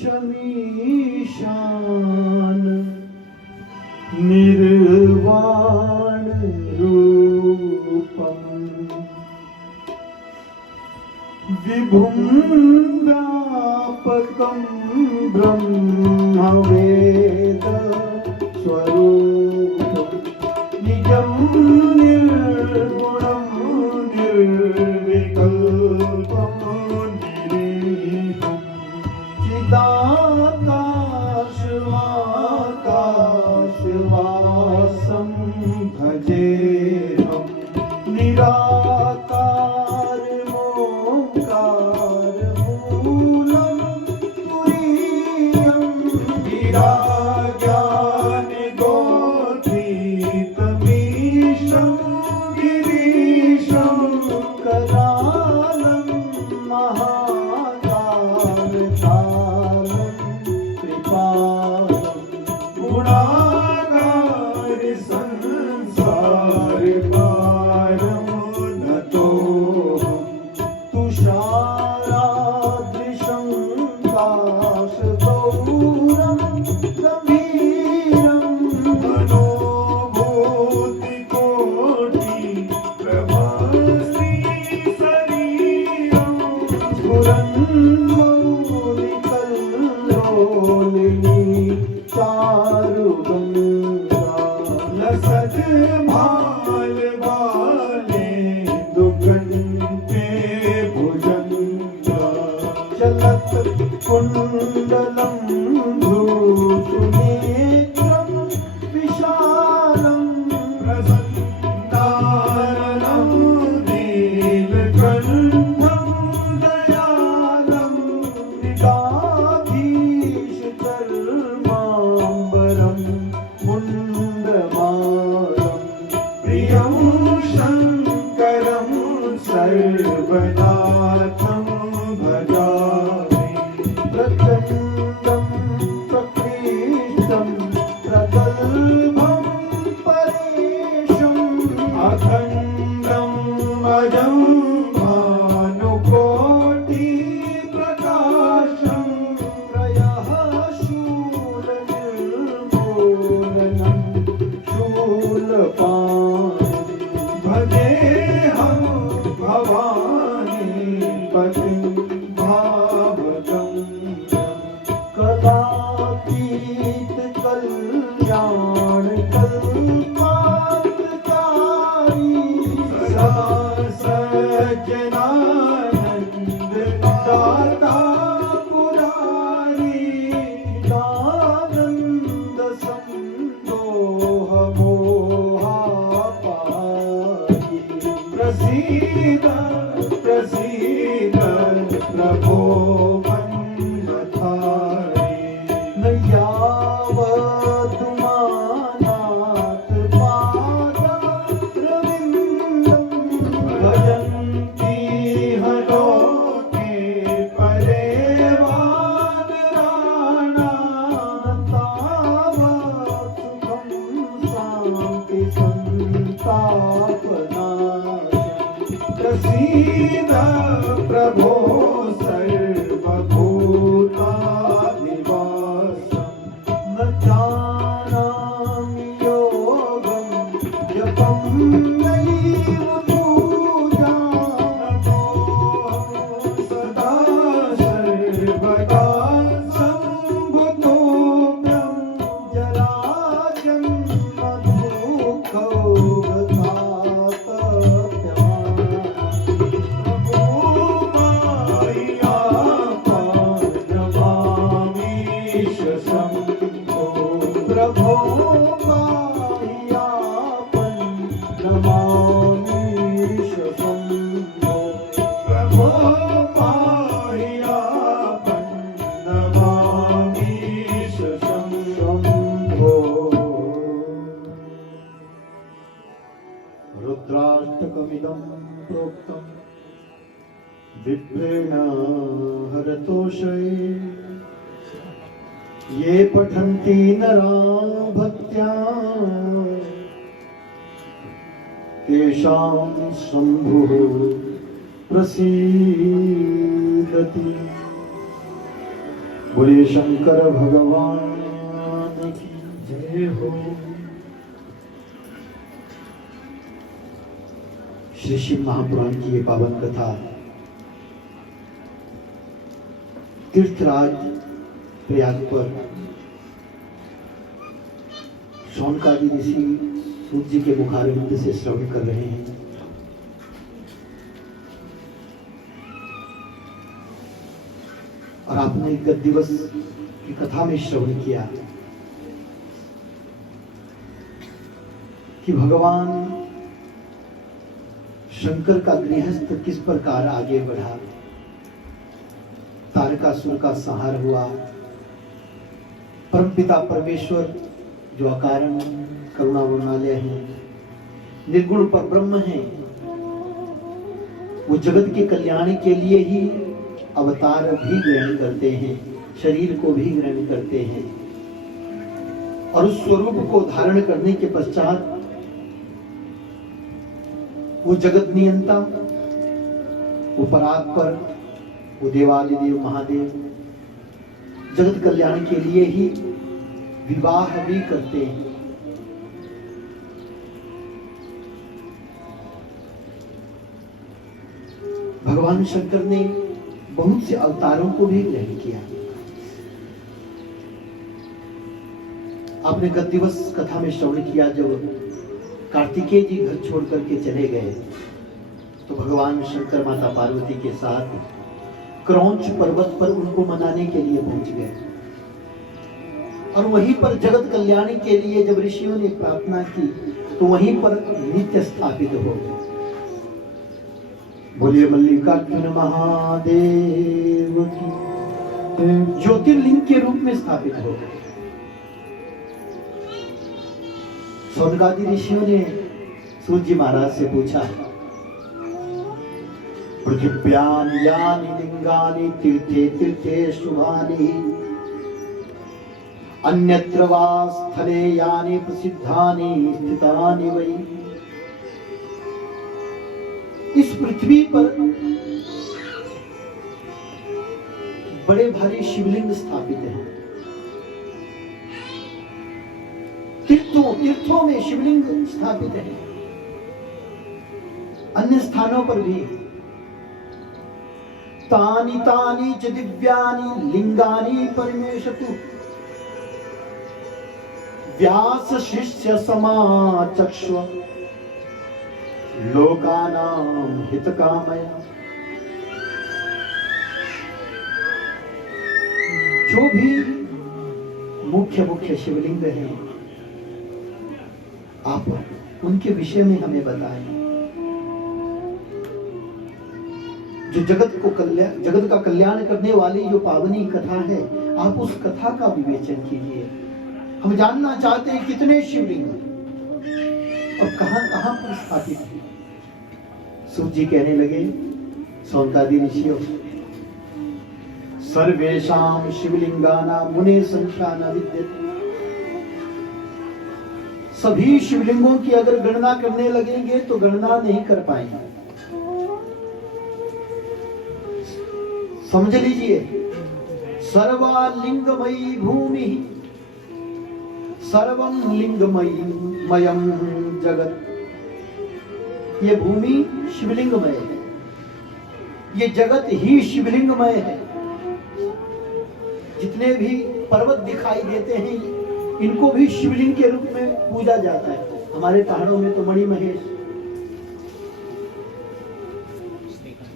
ईशमीशान निर्वाण रूपम विभुं व्यापकं ब्रह्मवेद स्वरूपं निजं निर्गुणं निर्विकल्पं निरीहं चिदाकाशमाकाशवासं भजेऽहं निराकार ज्ञानगोत्थितमीशं गिरीशं करालं महाकालकालं कृपालं गुणागार संसारपारं नतोऽहं तुषारादृशं काशगौरं गम्भीरं मनोभूतिकोटि प्रभाश्रीशरीरं स्फुरन्मौलिकल्लोलिनी चारुगङ्गा लसद्भालभाले दुर्गन्धे भुजङ्गा चलत् कुण्डलं धूसुनेत्रं विशालं प्रसन्नाननं नीलकण्ठं दयालं निगाधीशचर्माम्बरं मुण्डमालं प्रियं शङ्करं सर्वनाथं भजामि प्रचण्डं प्रकृष्टं प्रगल्भं परेशम् अखण्डं अजं भानुकोटिप्रकाशं त्रयः शूलनिर्मूलनं शूलपाणिं भजेऽहं भवानी पतिं भावगम्यं कलातीत कल्याण कल्पान्तकारी सदा सज्जनानन्द दाता पुरारी दानन्द संदोह मोहापारी प्रसीद प्रसीद प्रभो मन्मथारी न यावदुमानाथ पादरविन्दं भजन्ति हलोके परे वानराणां तावत् सुखं शान्ति सन्तापनाशम् प्रसीद प्रभो सर्वभूताधिवासं न जानामि योगं जपं नैव पूजां सदा सर्वदा सम्भुतोऽम्यं जराजन्म दुःखौ प्रभो मायापन नमामीश शम्भो प्रभो मायापन नमामीश शम्भो रुद्राष्टकमिदं प्रोक्तं विप्रेण हरतोषये ये पठन्ति नरा भक्त्या तेषां शम्भुः प्रसीदति। बोले शंकर भगवान की जय हो। श्री शिव महापुराण की ये पावन कथा तीर्थराज प्रयाग पर शौनकादि ऋषि सूत जी के मुखारविंद से श्रवण कर रहे हैं। और आपने गत दिवस की कथा में श्रवण किया कि भगवान शंकर का गृहस्थ किस प्रकार आगे बढ़ा, तारकासुर का संहार हुआ। परमपिता परमेश्वर जो अकारण करुणा वर्णालय है, निर्गुण पर ब्रह्म है, वो जगत के कल्याण के लिए ही अवतार भी ग्रहण करते हैं, शरीर को भी ग्रहण करते हैं। और उस स्वरूप को धारण करने के पश्चात वो जगत नियंता, वो परात्पर, वो देवादिदेव महादेव जगत कल्याण के लिए ही विवाह भी करते हैं। भगवान शंकर ने बहुत से अवतारों को भी ग्रहण किया। आपने गत दिवस कथा में श्रवण किया, जब कार्तिकेय जी घर छोड़ करके चले गए तो भगवान शंकर माता पार्वती के साथ क्रौंच पर्वत पर उनको मनाने के लिए पहुंच गए। और वहीं पर जगत कल्याण के लिए जब ऋषियों ने प्रार्थना की तो वहीं पर नित्य स्थापित हो गए। बोलिए मल्लिकार्जुन महादेव की, ज्योतिर्लिंग के रूप में स्थापित हो गए। शौनकादि ऋषियों ने सूत जी महाराज से पूछा, पृथिव्यानि यानि लिंगानि तीर्थे तीर्थे शुभानि अन्यत्र वा स्थले यानि प्रसिद्धानि स्थितानि वै। इस पृथ्वी पर बड़े भारी शिवलिंग स्थापित हैं। तीर्थों में शिवलिंग स्थापित हैं, अन्य स्थानों पर भी। तानि तानि च दिव्यानि लिंगानि परिमेषतु व्यास शिष्य समाचक्ष्व लोकानां हितकामया। जो भी मुख्य शिवलिंग हैं, आप उनके विषय में हमें बताएं। जो जगत का कल्याण करने वाली जो पावनी कथा है, आप उस कथा का विवेचन कीजिए। हम जानना चाहते हैं कितने शिवलिंग और कहां पर स्थापित है। सूत जी कहने लगे, शौनकादि ऋषियों, सर्वेषां शिवलिंगानां मुने संख्या न विद्यते। सभी शिवलिंगों की अगर गणना करने लगेंगे तो गणना नहीं कर पाएंगे। समझ लीजिए, सर्वालिंगमयी भूमि सर्वं लिंगमयं जगत। ये भूमि शिवलिंगमय है, ये जगत ही शिवलिंगमय है। जितने भी पर्वत दिखाई देते हैं, इनको भी शिवलिंग के रूप में पूजा जाता है। हमारे पहाड़ों में तो मणिमहेश,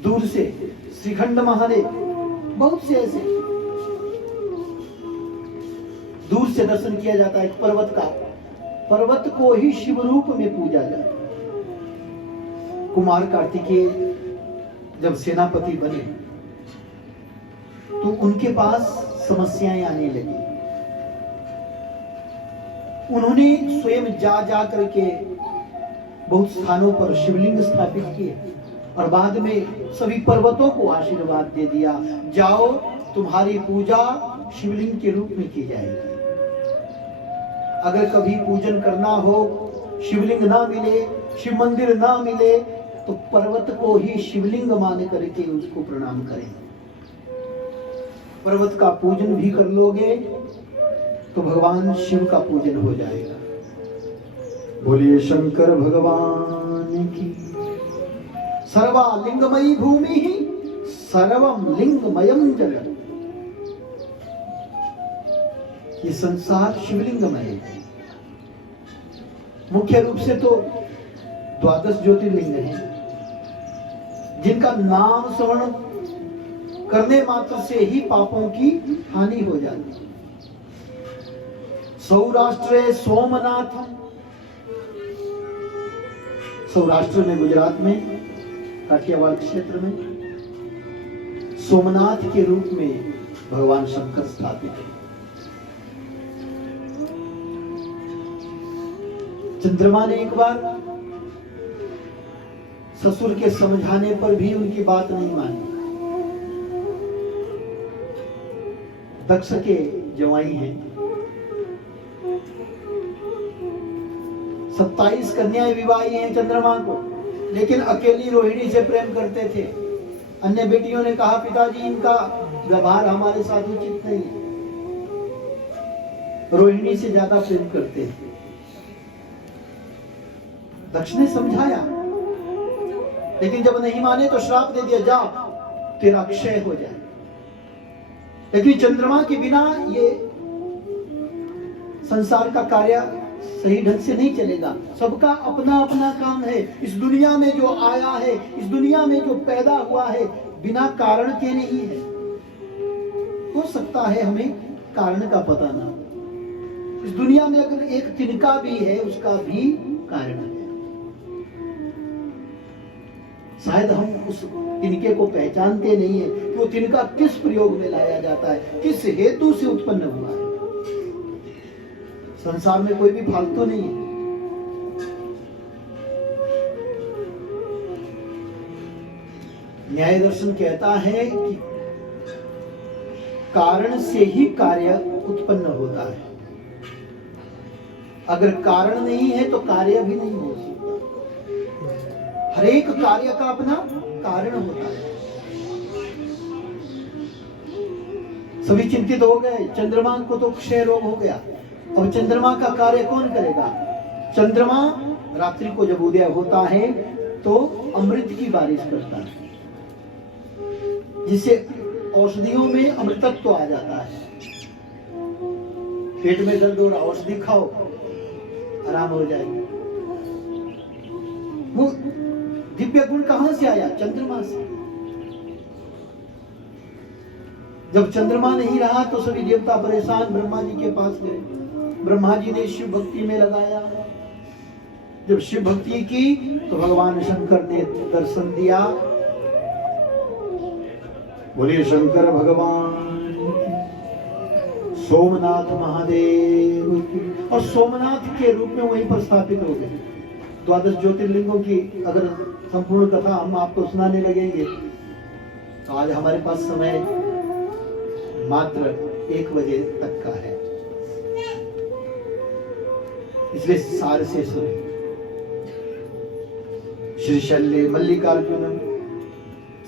दूर से श्रीखंड महादेव, बहुत से ऐसे दूर से दर्शन किया जाता है। पर्वत का, पर्वत को ही शिव रूप में पूजा जाता है। कुमार कार्तिकेय जब सेनापति बने तो उनके पास समस्याएं आने लगी। उन्होंने स्वयं जा करके बहुत स्थानों पर शिवलिंग स्थापित किए और बाद में सभी पर्वतों को आशीर्वाद दे दिया, जाओ तुम्हारी पूजा शिवलिंग के रूप में की जाएगी। अगर कभी पूजन करना हो, शिवलिंग ना मिले, शिव मंदिर ना मिले, तो पर्वत को ही शिवलिंग मान करके उसको प्रणाम करें। पर्वत का पूजन भी कर लोगे तो भगवान शिव का पूजन हो जाएगा। बोलिए शंकर भगवान की। सर्वा लिंगमयी भूमि ही सर्वम लिंगमयम जगत। ये संसार शिवलिंगमय है। मुख्य रूप से तो 12 ज्योतिर्लिंग हैं, जिनका नाम श्रवण करने मात्र से ही पापों की हानि हो जाती है। सौराष्ट्र सोमनाथ, सौराष्ट्र में, गुजरात में, काठियावाड़ क्षेत्र में सोमनाथ के रूप में भगवान शंकर स्थापित है। चंद्रमा ने एक बार ससुर के समझाने पर भी उनकी बात नहीं मानी। दक्ष के जवाई हैं, 27 कन्याएं विवाही हैं चंद्रमा को, लेकिन अकेली रोहिणी से प्रेम करते थे। अन्य बेटियों ने कहा पिताजी इनका व्यवहार हमारे साथ उचित नहीं है, रोहिणी से ज्यादा प्रेम करते थे। दक्ष ने समझाया, लेकिन जब नहीं माने तो श्राप दे दिया, जा तेरा क्षय हो जाए। लेकिन चंद्रमा के बिना ये संसार का कार्य सही ढंग से नहीं चलेगा। सबका अपना अपना काम है। इस दुनिया में जो आया है, इस दुनिया में जो पैदा हुआ है, बिना कारण के नहीं है। हो सकता है हमें कारण का पता ना हो। इस दुनिया में अगर एक तिनका भी है, उसका भी कारण है। शायद हम उस तिनके को पहचानते नहीं है कि वो तिनका किस प्रयोग में लाया जाता है, किस हेतु से उत्पन्न हुआ है। संसार में कोई भी फालतू नहीं है। न्याय दर्शन कहता है कि कारण से ही कार्य उत्पन्न होता है। अगर कारण नहीं है तो कार्य भी नहीं हो सकता। हर एक कार्य का अपना कारण होता है। सभी चिंतित हो गए, चंद्रमा को तो क्षय रोग हो गया, अब चंद्रमा का कार्य कौन करेगा। चंद्रमा रात्रि को जब उदय होता है तो अमृत की बारिश करता है, जिससे औषधियों में अमृतत्व आ जाता है। पेट में दर्द हो रहा, औषधि खाओ, आराम हो जाएगी। वो दिव्य गुण कहां से आया? चंद्रमा से। जब चंद्रमा नहीं रहा तो सभी देवता परेशान ब्रह्मा जी के पास गए। ब्रह्मा जी ने शिव भक्ति में लगाया। जब शिव भक्ति की तो भगवान शंकर ने दर्शन दिया। बोलिए शंकर भगवान की, सोमनाथ महादेव की। और सोमनाथ के रूप में वहीं पर स्थापित हो गए। 12 ज्योतिर्लिंगों की अगर संपूर्ण कथा हम आपको सुनाने लगेंगे तो आज हमारे पास समय मात्र 1 बजे तक का है, इसलिए सार से सुने। श्री शैल्य मल्लिकार्जुन,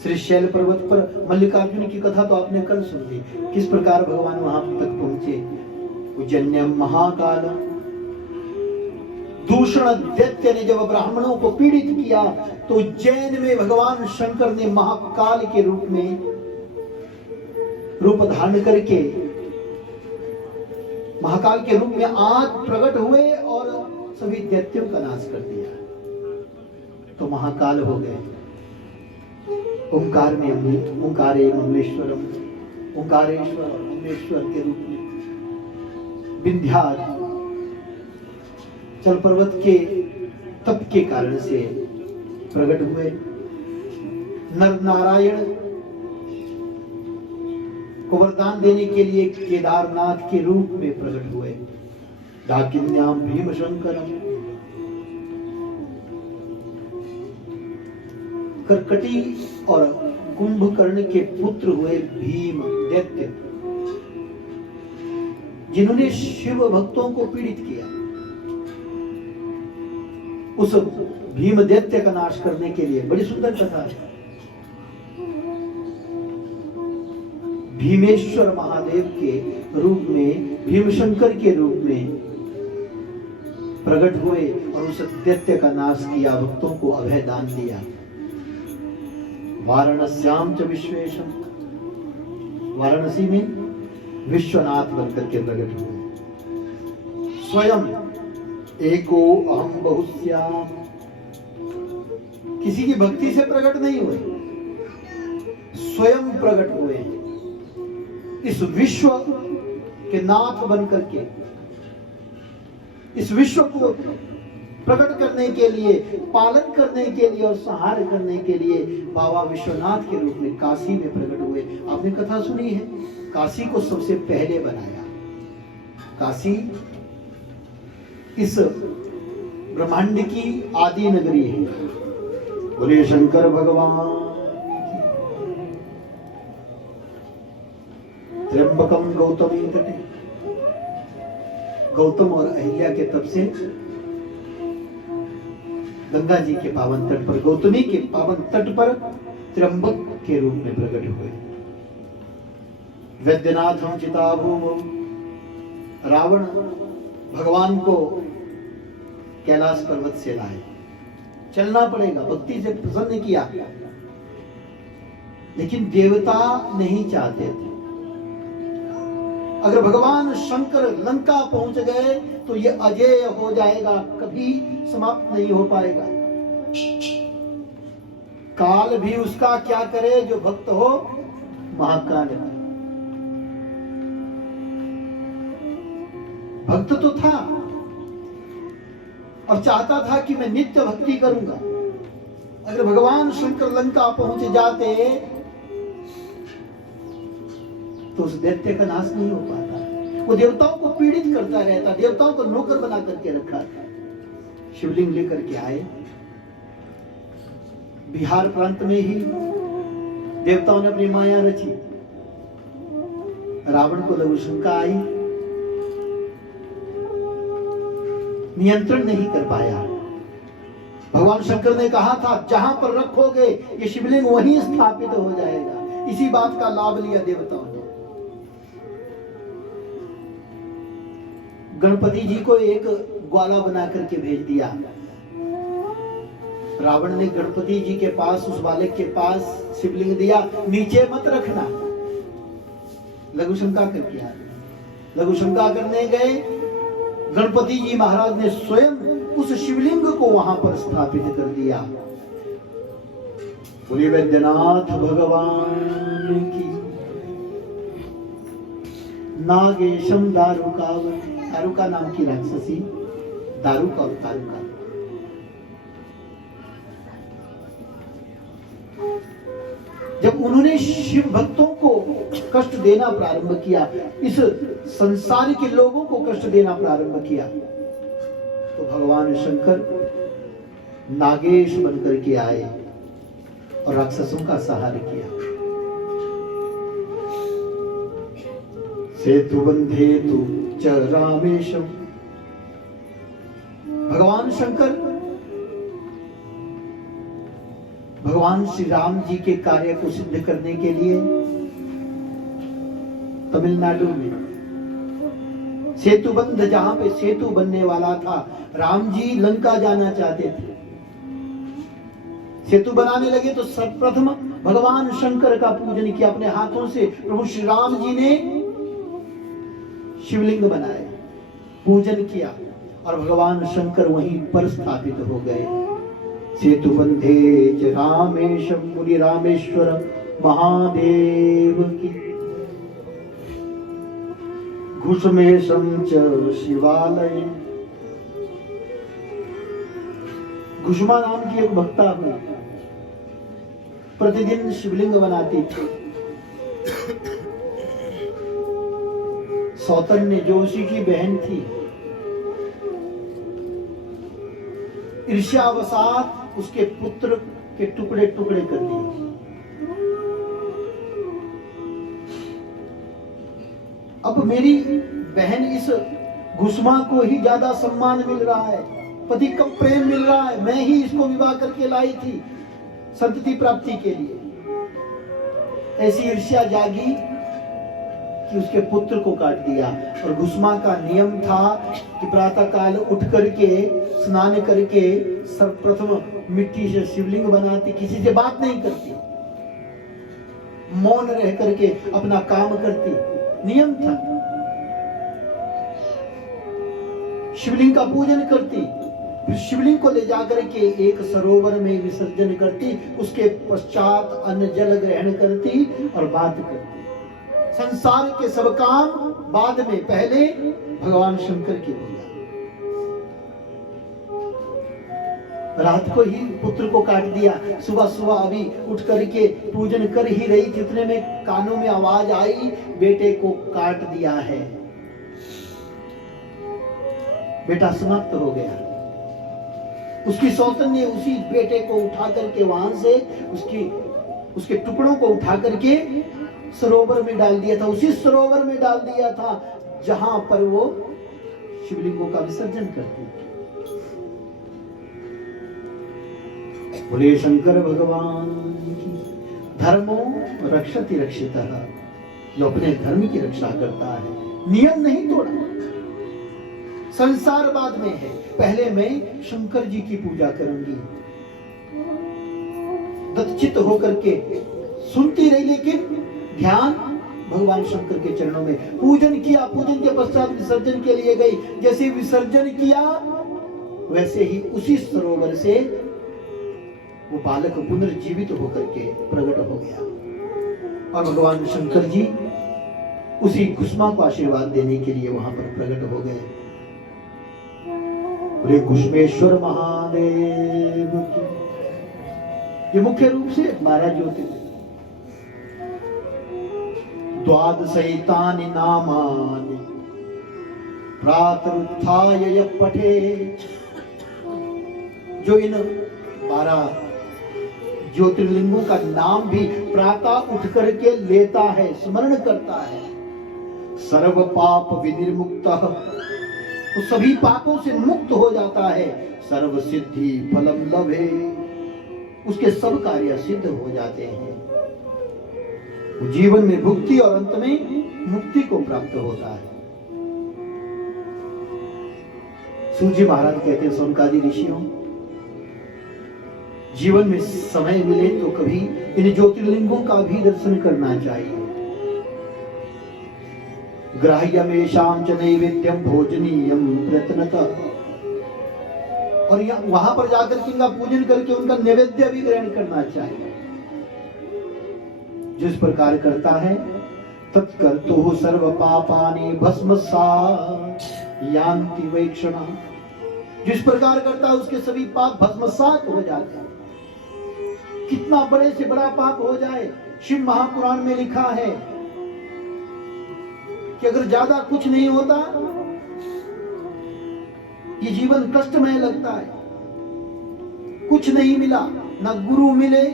श्री शैल पर्वत पर मल्लिकार्जुन की कथा तो आपने कल सुन ली, किस प्रकार भगवान वहां तक पहुंचे। उज्जैन्यम महाकाल, दूषण दैत्य ने जब ब्राह्मणों को पीड़ित किया तो उज्जैन में भगवान शंकर ने महाकाल के रूप में रूप धारण करके, महाकाल के रूप में आज प्रकट हुए और सभी दैत्यों का नाश कर दिया। तो महाकाल हो गए। ओंकार में अमृत, ओंकारे अमलेश्वरम, ओंकारेश्वर अमलेश्वर के रूप में विंध्याचल पर्वत के तप के कारण से प्रकट हुए। नर नारायण को वरदान देने के लिए केदारनाथ के रूप में प्रकट हुए। डाकिन्याम भीम शंकरम, कर्कटी और कुंभकर्ण के पुत्र हुए भीम दैत्य, जिन्होंने शिव भक्तों को पीड़ित किया। उस भीम दैत्य का नाश करने के लिए बड़ी सुंदर कथा है। भीमेश्वर महादेव के रूप में, भीमशंकर के रूप में प्रकट हुए और उस दैत्य का नाश किया, भक्तों को अभय दान दिया। वाराणस्याम च विश्वेशम, वाराणसी में विश्वनाथ बनकर के प्रकट हुए। स्वयं एको अहम बहुश्याम, किसी की भक्ति से प्रकट नहीं हुए, स्वयं प्रकट हुए। इस विश्व के नाथ बनकर के, इस विश्व को प्रकट करने के लिए, पालन करने के लिए और संहार करने के लिए बाबा विश्वनाथ के रूप में काशी में प्रकट हुए। आपने कथा सुनी है, काशी को सबसे पहले बनाया। काशी इस ब्रह्मांड की आदि नगरी है। बोले शंकर भगवान। त्र्यंबकम गौतमी तटे, गौतम और अहिल्या के तप से गंगा जी के पावन तट पर, गौतमी के पावन तट पर त्र्यंबक के रूप में प्रकट हुए। वैद्यनाथम चिताभूमो, रावण भगवान को कैलाश पर्वत से लाए, चलना पड़ेगा, भक्ति से प्रसन्न किया, लेकिन देवता नहीं चाहते थे। अगर भगवान शंकर लंका पहुंच गए तो ये अजेय हो जाएगा, कभी समाप्त नहीं हो पाएगा। काल भी उसका क्या करे, जो भक्त हो महाकाल। भक्त तो था और चाहता था कि मैं नित्य भक्ति करूंगा। अगर भगवान शंकर लंका पहुंच जाते तो उस दैत्य का नाश नहीं हो पाता। वो देवताओं को पीड़ित करता रहता, देवताओं को नौकर बना करके रखा। शिवलिंग लेकर के आए, बिहार प्रांत में ही देवताओं ने अपनी माया रची। रावण को लघु शंका आई, नियंत्रण नहीं कर पाया। भगवान शंकर ने कहा था, जहां पर रखोगे ये शिवलिंग वहीं स्थापित हो जाएगा। इसी बात का लाभ लिया देवताओं ने। गणपति जी को एक ग्वाला बना करके भेज दिया। रावण ने गणपति जी के पास, उस बालक के पास शिवलिंग दिया, नीचे मत रखना, लघु शंका करके आए। लघु शंका करने गए, गणपति जी महाराज ने स्वयं उस शिवलिंग को वहां पर स्थापित कर दिया। बोलिए वैद्यनाथ भगवान की। नागेशम दारुका, दारुका नाम की राक्षसी, दारुका और तारुका। जब उन्होंने शिव भक्तों को कष्ट देना प्रारंभ किया, इस संसार के लोगों को कष्ट देना प्रारंभ किया, तो भगवान शंकर नागेश बनकर के आए और राक्षसों का सहारा किया। सेतु बंधे तु च रामेशम, भगवान शंकर भगवान श्री राम जी के कार्य को सिद्ध करने के लिए तमिलनाडु में सेतु बंध, जहां पे सेतु बनने वाला था, राम जी लंका जाना चाहते थे। सेतु बनाने लगे तो सर्वप्रथम भगवान शंकर का पूजन किया। अपने हाथों से प्रभु श्री राम जी ने शिवलिंग बनाए, पूजन किया और भगवान शंकर वहीं पर स्थापित हो गए। सेतु बंधे च रामेशम, मुनि रामेश्वर महादेव की। घुसमेशम च शिवालय, घुष्मा नाम की एक भक्ता हुई, प्रतिदिन शिवलिंग बनाती थी। सौतन्य जोशी की बहन थी, ईर्ष्यावशात उसके पुत्र के टुकड़े टुकड़े कर दिए। अब मेरी बहन इस घुष्मा को ही ज्यादा सम्मान मिल रहा है, पति का प्रेम मिल रहा है, मैं ही इसको विवाह करके लाई थी संतति प्राप्ति के लिए। ऐसी ईर्ष्या जागी कि उसके पुत्र को काट दिया। और घुसमा का नियम था कि प्रातः काल उठ करके स्नान करके सर्वप्रथम मिट्टी से शिवलिंग बनाती, किसी से बात नहीं करती, मौन रह करके अपना काम करती, नियम था। शिवलिंग का पूजन करती, फिर शिवलिंग को ले जाकर के एक सरोवर में विसर्जन करती, उसके पश्चात अन्न जल ग्रहण करती और बात करती। संसार के सब काम बाद में, पहले भगवान शंकर की पूजा। रात को ही पुत्र को काट दिया, सुबह सुबह अभी उठ करके पूजन कर ही रही थी, उतने में कानों में आवाज आई, बेटे को काट दिया है। बेटा समाप्त हो गया। उसकी सौतन ने उसी बेटे को उठा करके वहां से उसके टुकड़ों को उठा करके सरोवर में डाल दिया था। उसी सरोवर में डाल दिया था जहां पर वो शिवलिंगों का विसर्जन करती थी। बोले शंकर भगवान की। धर्मो रक्षति रक्षितः, जो अपने धर्म की रक्षा करता है, नियम नहीं तोड़ा। संसार बाद में है, पहले मैं शंकर जी की पूजा करूंगी। दत्तचित्त होकर के सुनती रही, लेकिन ध्यान भगवान शंकर के चरणों में। पूजन किया, पूजन के पश्चात विसर्जन के लिए गई। जैसे विसर्जन किया वैसे ही उसी सरोवर से वो बालक पुनर्जीवित होकर के प्रकट हो गया। और भगवान शंकर जी उसी घुसमा को आशीर्वाद देने के लिए वहां पर प्रकट हो गए। बोले घुष्मेश्वर महादेव की। ये मुख्य रूप से 12 ज्योतिर्लिंग, द्वादशैतानि नामानि प्रातरुत्थाय यः पठेत्। जो इन 12 ज्योतिर्लिंगों का नाम भी प्रातः उठ करके लेता है, स्मरण करता है, सर्व पाप विनिर्मुक्तः, वो सभी पापों से मुक्त हो जाता है। सर्व सिद्धि फलम लभे, उसके सब कार्य सिद्ध हो जाते हैं। वो जीवन में भुक्ति और अंत में मुक्ति को प्राप्त होता है। सूजी महाराज कहते हैं, सोनकादि ऋषियों, जीवन में समय मिले तो कभी इन ज्योतिर्लिंगों का भी दर्शन करना चाहिए। ग्राह्यमेषां च नैवेद्यं भोजनीयं प्रयत्नतः, और वहां पर जाकर के इनका पूजन करके उनका नैवेद्य भी ग्रहण करना चाहिए। जिस प्रकार करता है तत्कर्तुः सर्व पापानि भस्मसात् यान्ति वैक्षणा, जिस प्रकार करता है उसके सभी पाप भस्मसात हो जाते हैं। कितना बड़े से बड़ा पाप हो जाए, शिव महापुराण में लिखा है कि अगर ज्यादा कुछ नहीं होता, ये जीवन कष्टमय लगता है। कुछ नहीं मिला, ना गुरु मिले,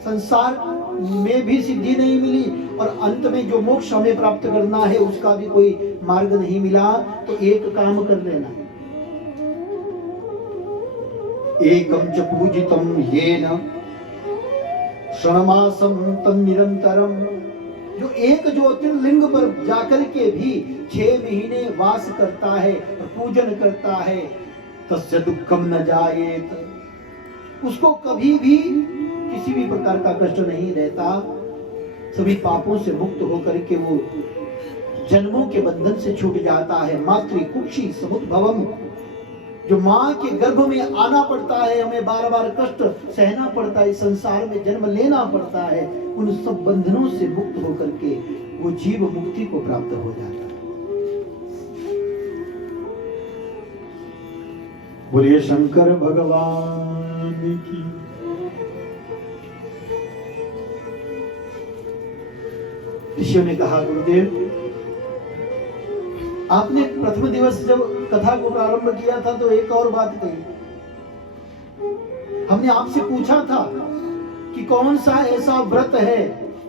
संसार में भी सिद्धि नहीं मिली, और अंत में जो मोक्ष हमें प्राप्त करना है उसका भी कोई मार्ग नहीं मिला, तो एक काम कर लेना। एकं च पूजितं येन शरणमासं तन्निरन्तरं, जो एक ज्योतिर्लिंग पर जाकर के भी 6 महीने वास करता है और पूजन करता है, तस्य दुःखम न जायेत, उसको कभी भी किसी भी प्रकार का कष्ट नहीं रहता। सभी पापों से मुक्त होकर के वो जन्मों के बंधन से छूट जाता है। मातृ कुक्षी समुद्भवम, जो माँ के गर्भ में आना पड़ता है, हमें बार बार कष्ट सहना पड़ता है, संसार में जन्म लेना पड़ता है, उन सब बंधनों से मुक्त होकर के वो जीव मुक्ति को प्राप्त हो जाता है। बोलिए शंकर भगवान की। ऋषियों ने कहा, गुरुदेव आपने प्रथम दिवस जब कथा को प्रारंभ किया था तो एक और बात कही। हमने आपसे पूछा था कि कौन सा ऐसा व्रत है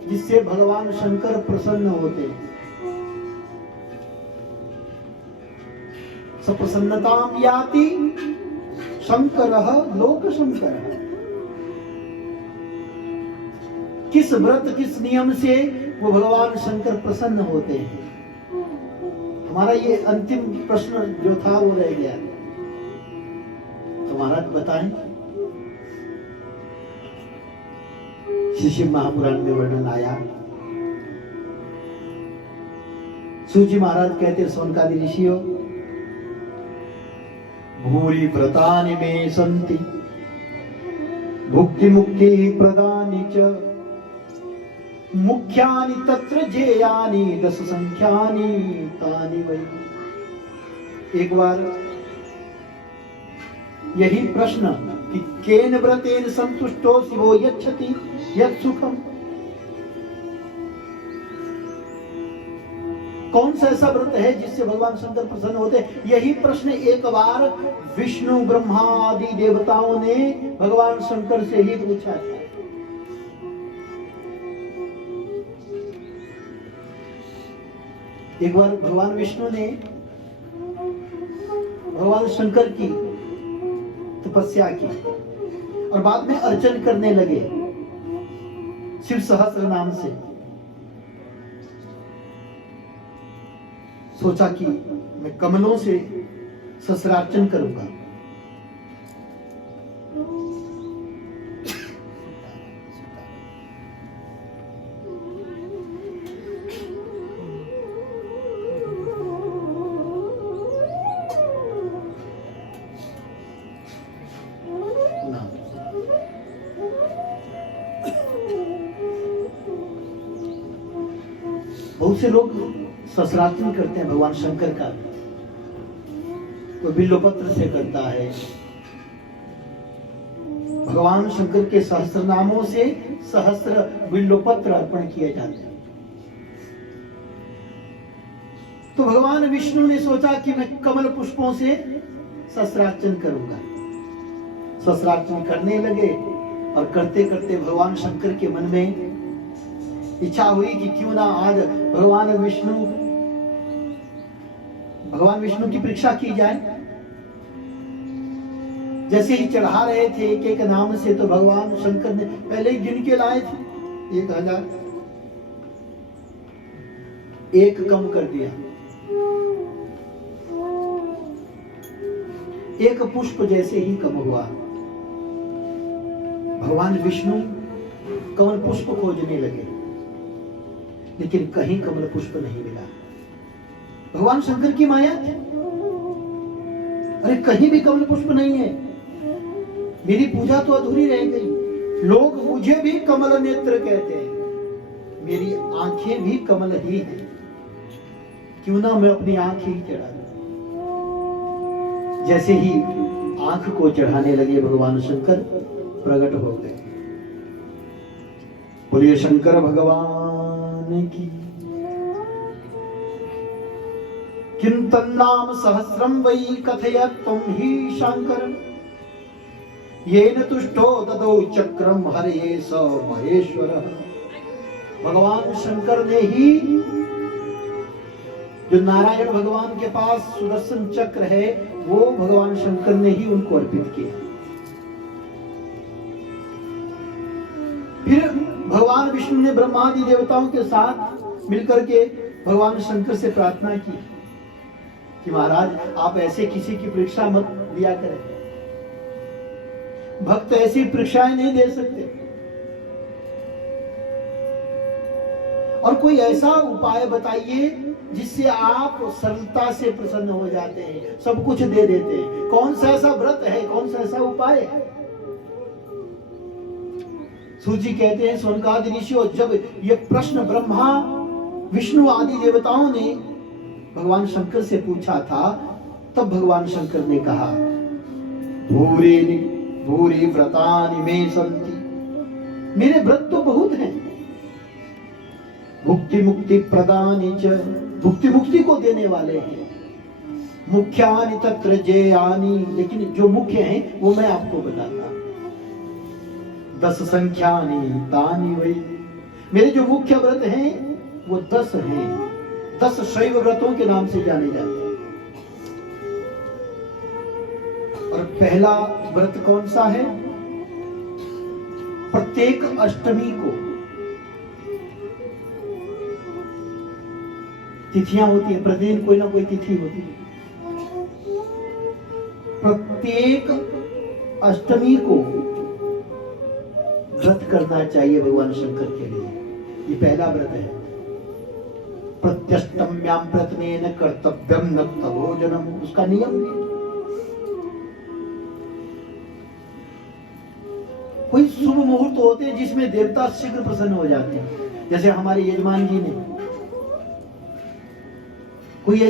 जिससे भगवान शंकर प्रसन्न होते हैं। सप्रसन्नतां याति शंकरः लोक शंकरः। किस व्रत किस नियम से वो भगवान शंकर प्रसन्न होते हैं। हमारा ये अंतिम प्रश्न जो था वो रह गया, तो महाराज बताएं। शिव महापुराण में वर्णन आया, सूजी महाराज कहते सौनकादि ऋषियों, भूरि व्रतानि मे सन्ति भुक्ति मुक्ति प्रदानि च मुख्यानि तत्र जेयानि दश संख्यानि तानि वै। एक बार यही प्रश्न कि केन व्रतेन संतुष्टो शिवो यच्छति यत् सुखम, कौन सा ऐसा व्रत है जिससे भगवान शंकर प्रसन्न होते हैं? यही प्रश्न एक बार विष्णु ब्रह्मा आदि देवताओं ने भगवान शंकर से ही पूछा था। एक बार भगवान विष्णु ने भगवान शंकर की तपस्या की और बाद में अर्चन करने लगे शिव सहस्त्र नाम से। सोचा कि मैं कमलों से सहस्रार्चन करूंगा। बहुत से लोग सहस्रार्चन करते हैं भगवान शंकर का, तो बिल्वपत्र से करता है। भगवान शंकर के सहस्त्र नामों से सहस्त्र बिल्वपत्र अर्पण किए जाते हैं। तो भगवान विष्णु ने सोचा कि मैं कमल पुष्पों से सहस्रार्चन करूंगा। सहस्रार्चन करने लगे और करते करते भगवान शंकर के मन में इच्छा हुई कि क्यों ना आज भगवान विष्णु की परीक्षा की जाए। जैसे ही चढ़ा रहे थे एक एक नाम से, तो भगवान शंकर ने पहले ही गिन के लाए थे 1000, एक कम कर दिया। एक पुष्प जैसे ही कम हुआ, भगवान विष्णु कमल पुष्प खोजने लगे, लेकिन कहीं कमल पुष्प नहीं मिला। भगवान शंकर की माया थी, अरे कहीं भी कमल पुष्प नहीं है, मेरी पूजा तो अधूरी रह गई। लोग मुझे भी कमल नेत्र कहते हैं, मेरी आंखें भी कमल ही हैं, क्यों ना मैं अपनी आंख ही चढ़ा दूं। जैसे ही आंख को चढ़ाने लगे भगवान शंकर प्रकट हो गए। बोलिए शंकर भगवान की। किं तन्नाम सहस्रम वै कथयत् त्वं हि शंकर, येन तुष्टो ददौ चक्रम हरये स महेश्वर। भगवान शंकर ने ही, जो नारायण भगवान के पास सुदर्शन चक्र है, वो भगवान शंकर ने ही उनको अर्पित किया। फिर भगवान विष्णु ने ब्रह्मादि देवताओं के साथ मिलकर के भगवान शंकर से प्रार्थना की कि महाराज आप ऐसे किसी की परीक्षा मत दिया करें, भक्त ऐसी परीक्षाएं नहीं दे सकते, और कोई ऐसा उपाय बताइए जिससे आप सरलता से प्रसन्न हो जाते हैं, सब कुछ दे देते हैं। कौन सा ऐसा व्रत है, कौन सा ऐसा उपाय है? सूजी कहते हैं सोनकादि ऋषियों, जब ये प्रश्न ब्रह्मा विष्णु आदि देवताओं ने भगवान शंकर से पूछा था, तब भगवान शंकर ने कहा भूरि व्रतानि मे सन्ति, मेरे व्रत तो बहुत हैं। भुक्ति मुक्ति प्रदानि च, भुक्ति मुक्ति को देने वाले हैं। मुख्यानि तत्र जेयानि, लेकिन जो मुख्य हैं वो मैं आपको बताता। 10 संख्यानि तानि वै, मेरे जो मुख्य व्रत हैं वो 10 हैं। 10 शैव व्रतों के नाम से जाने जाते हैं। और पहला व्रत कौन सा है? प्रत्येक अष्टमी को तिथियां होती है, प्रतिदिन कोई ना कोई तिथि होती है। प्रत्येक अष्टमी को व्रत करना चाहिए भगवान शंकर के लिए। ये पहला व्रत है। प्रत्यष्टम्याम प्रथमेन कर्तव्यम नक्त भोजनम, उसका नियम है। कोई शुभ मुहूर्त होते हैं जिसमें देवता शीघ्र प्रसन्न हो जाते हैं, जैसे हमारे यजमान जी ने कोई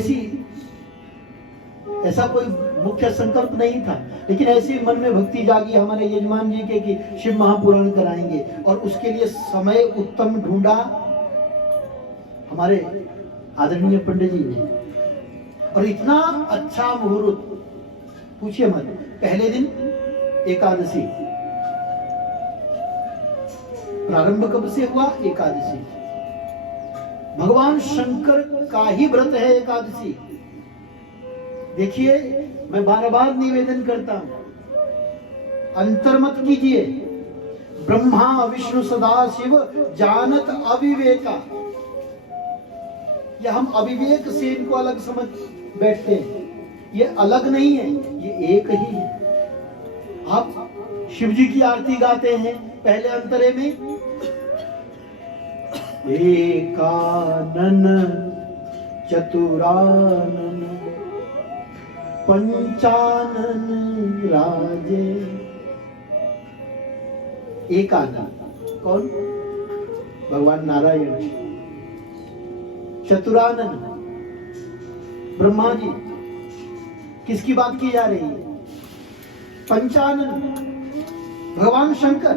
ऐसा कोई मुख्य संकल्प नहीं था, लेकिन ऐसे मन में भक्ति जागी हमारे यजमान जी के कि शिव महापुराण कराएंगे, और उसके लिए समय उत्तम ढूंढा हमारे आदरणीय पंडित जी ने। और इतना अच्छा मुहूर्त पूछिए मत। पहले दिन एकादशी, प्रारंभ कब से हुआ? एकादशी। भगवान शंकर का ही व्रत है एकादशी। देखिए, मैं बार बार निवेदन करता हूं, अंतर मत कीजिए। ब्रह्मा विष्णु सदा शिव जानत अविवेका, या हम अविवेक से इनको अलग समझ बैठते हैं। ये अलग नहीं है, ये एक ही है। आप शिव जी की आरती गाते हैं पहले अंतरे में, एकानन चतुरानन पंचानन राजे। एकानन कौन? भगवान नारायण। चतुरानन ब्रह्मा जी, किसकी बात की जा रही है? पंचानन भगवान शंकर।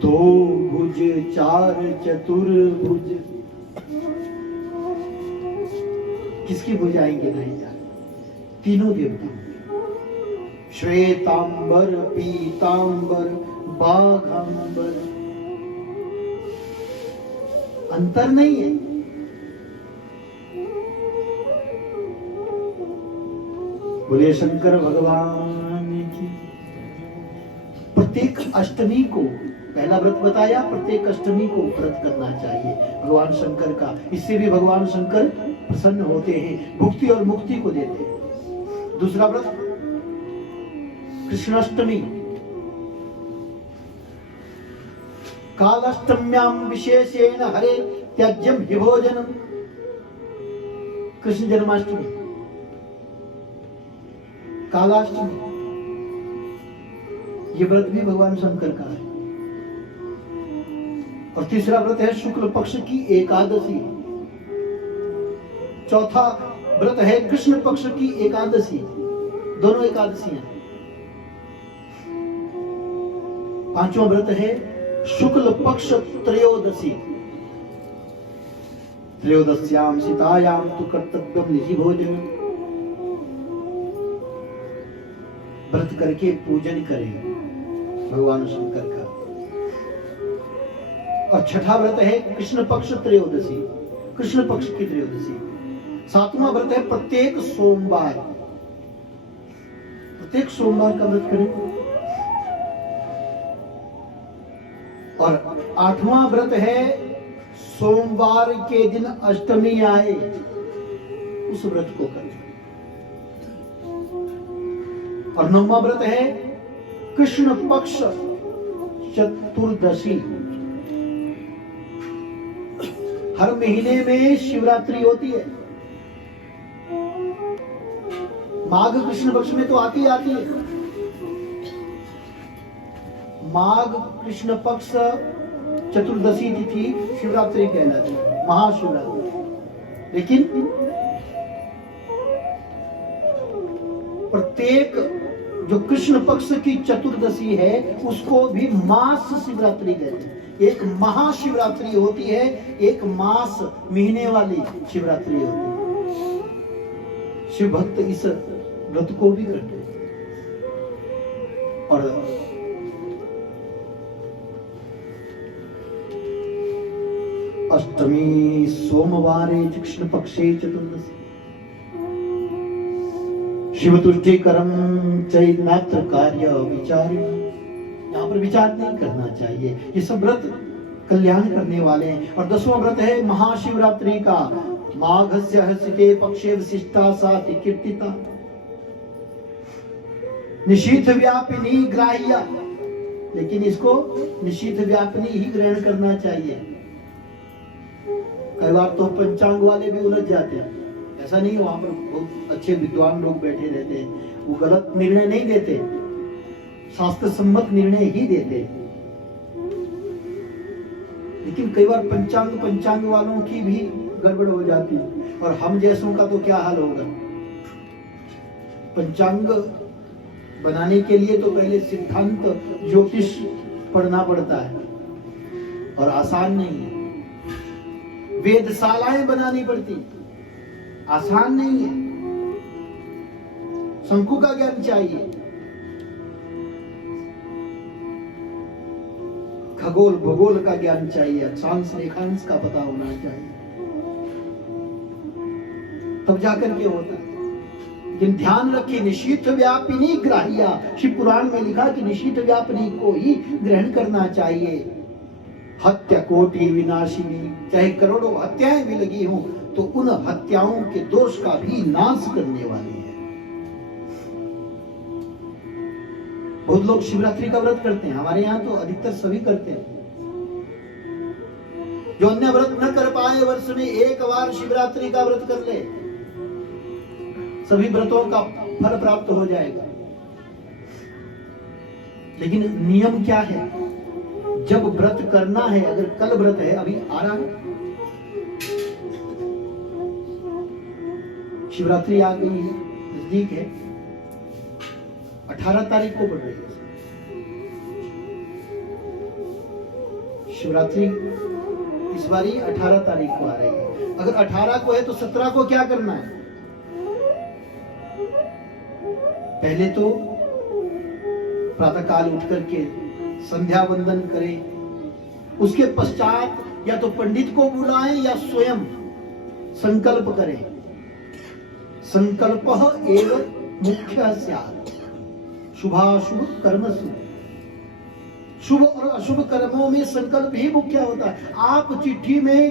दो भुज चार चतुर्भुज, किसकी भुजाएंगे नहीं जाने? तीनों देवता। श्वेतांबर पीतांबर बाघांबर, अंतर नहीं है। बोले शंकर भगवान की। प्रत्येक अष्टमी को, पहला व्रत बताया, प्रत्येक अष्टमी को व्रत करना चाहिए भगवान शंकर का। इससे भी भगवान शंकर प्रसन्न होते हैं, भुक्ति और मुक्ति को देते हैं। दूसरा व्रत कृष्णाष्टमी। कालाष्टम्याम विशेषेण हरे त्याज्यम हि भोजनम। कृष्ण जन्माष्टमी, कालाष्टमी, ये व्रत भी भगवान शंकर का है। और तीसरा व्रत है शुक्ल पक्ष की एकादशी। चौथा व्रत है कृष्ण पक्ष की एकादशी। दोनों एकादशियां। पांचवा व्रत है शुक्ल पक्ष त्रयोदशी। त्रयोदश्याम सीतायाम तु कर्तव्यम निधि भोजन। व्रत करके पूजन करें भगवान शंकर का। और छठा व्रत है कृष्ण पक्ष त्रयोदशी, कृष्ण पक्ष की त्रयोदशी। सातवां व्रत है प्रत्येक सोमवार, प्रत्येक सोमवार का व्रत करें। और आठवां व्रत है सोमवार के दिन अष्टमी आए उस व्रत को करें। और नौवां व्रत है कृष्ण पक्ष चतुर्दशी। हर महीने में शिवरात्रि होती है। माघ कृष्ण पक्ष में तो आती है। माघ कृष्ण पक्ष चतुर्दशी तिथि शिवरात्रि कहलाती है, महाशिवरात्रि। लेकिन प्रत्येक जो कृष्ण पक्ष की चतुर्दशी है उसको भी मास शिवरात्रि कहते हैं। एक महाशिवरात्रि होती है, एक मास महीने वाली शिवरात्रि होती है। शिव भक्त इस व्रत को भी करते हैं। और अष्टमी सोमवारे कृष्ण पक्षे चतुर्दशी शिव तुष्टिकरम चैनात्र कार्य विचार। यहाँ पर विचार नहीं करना चाहिए। ये सब व्रत कल्याण करने वाले हैं। और 10वां व्रत है महाशिवरात्रि का, माघस्य हसिते पक्षे विशिष्टा साति कीर्तिता, निशीथ व्यापिनी ग्राह्य, लेकिन इसको निशीथ व्यापिनी ही ग्रहण करना चाहिए। कई बार तो पंचांग वाले भी उलझ जाते हैं, ऐसा नहीं, वहां पर बहुत अच्छे विद्वान लोग बैठे रहते हैं, वो गलत निर्णय नहीं देते, शास्त्र सम्मत निर्णय ही देते। लेकिन कई बार पंचांग वालों की भी गड़बड़ हो जाती है, और हम जैसों का तो क्या हाल होगा। पंचांग बनाने के लिए तो पहले सिद्धांत ज्योतिष पढ़ना पड़ता है, और आसान नहीं है। वेदशालाएं बनानी पड़ती, आसान नहीं है। शंकु का ज्ञान चाहिए, खगोल भूगोल का ज्ञान चाहिए, अक्षांश रेखांश का पता होना चाहिए, तब जाकर के होता है। लेकिन ध्यान रखिए, निशीथ व्यापिनी ग्राह्या, शिव पुराण में लिखा कि निशीथ व्यापिनी को ही ग्रहण करना चाहिए। हत्या कोटि विनाशिनी, चाहे करोड़ों हत्याएं भी लगी हों तो उन हत्याओं के दोष का भी नाश करने वाली है। बहुत लोग शिवरात्रि का व्रत करते हैं, हमारे यहाँ तो अधिकतर सभी करते हैं। जो अन्य व्रत न कर पाए, वर्ष में एक बार शिवरात्रि का व्रत कर ले, सभी व्रतों का फल प्राप्त हो जाएगा। लेकिन नियम क्या है, जब व्रत करना है, अगर कल व्रत है, अभी आ रहा है, शिवरात्रि आ गई है, नजदीक है, 18 तारीख को पड़ रही है शिवरात्रि, इस बारी 18 तारीख को आ रही है। अगर 18 को है तो 17 को क्या करना है? पहले तो प्रातः काल उठ करके संध्या वंदन करें, उसके पश्चात या तो पंडित को बुलाएं या स्वयं संकल्प करें। संकल्प एवं मुख्य स्यात्, शुभाशुभ कर्मसु, शुभ और अशुभ कर्मों में संकल्प ही मुख्य होता है। आप चिट्ठी में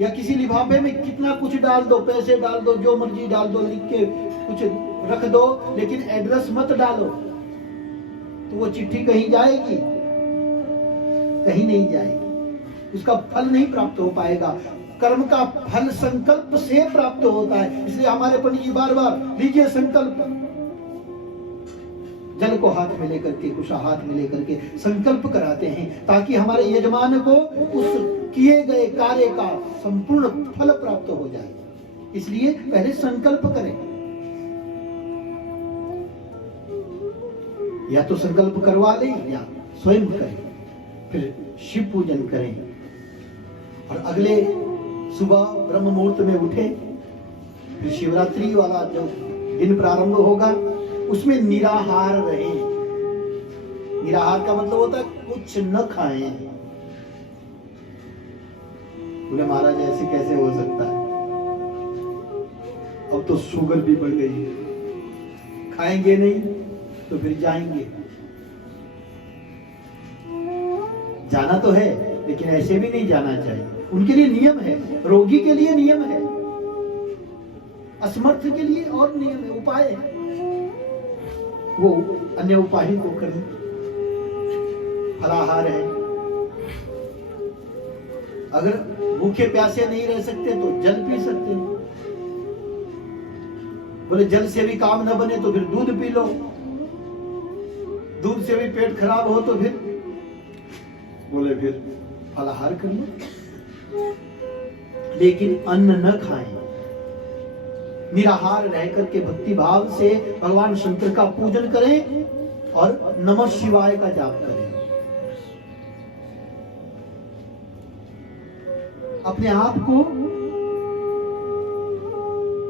या किसी लिफाफे में कितना कुछ डाल दो, पैसे डाल दो, जो मर्जी डाल दो, लिख के कुछ रख दो, लेकिन एड्रेस मत डालो, तो वो चिट्ठी कहीं जाएगी? कहीं नहीं जाएगी, उसका फल नहीं प्राप्त हो पाएगा। कर्म का फल संकल्प से प्राप्त होता है। इसलिए हमारे पंडित जी बार बार लीजिए संकल्प, जल को हाथ में लेकर के, कुशा हाथ में लेकर के संकल्प कराते हैं, ताकि हमारे यजमान को उस किए गए कार्य का संपूर्ण फल प्राप्त हो जाए। इसलिए पहले संकल्प करें, या तो संकल्प करवा लें या स्वयं करें, फिर शिव पूजन करें, और अगले सुबह ब्रह्म मुहूर्त में उठे, फिर शिवरात्रि वाला जो दिन प्रारंभ होगा उसमें निराहार रहे। निराहार का मतलब होता है कुछ न खाएं। बोले महाराज ऐसे कैसे हो सकता है, अब तो शुगर भी बढ़ गई है, खाएंगे नहीं तो फिर जाएंगे। जाना तो है, लेकिन ऐसे भी नहीं जाना चाहिए। उनके लिए नियम है, रोगी के लिए नियम है, असमर्थ के लिए और नियम है, उपाय है, वो अन्य उपाय को करें। फलाहार है, अगर भूखे प्यासे नहीं रह सकते तो जल पी सकते हैं। बोले जल से भी काम न बने तो फिर दूध पी लो, दूध से भी पेट खराब हो तो फिर बोले फिर फलाहार कर लो, लेकिन अन्न न खाएं। निराहार रह करके भक्ति भाव से भगवान शंकर का पूजन करें और नमः शिवाय का जाप करें। अपने आप को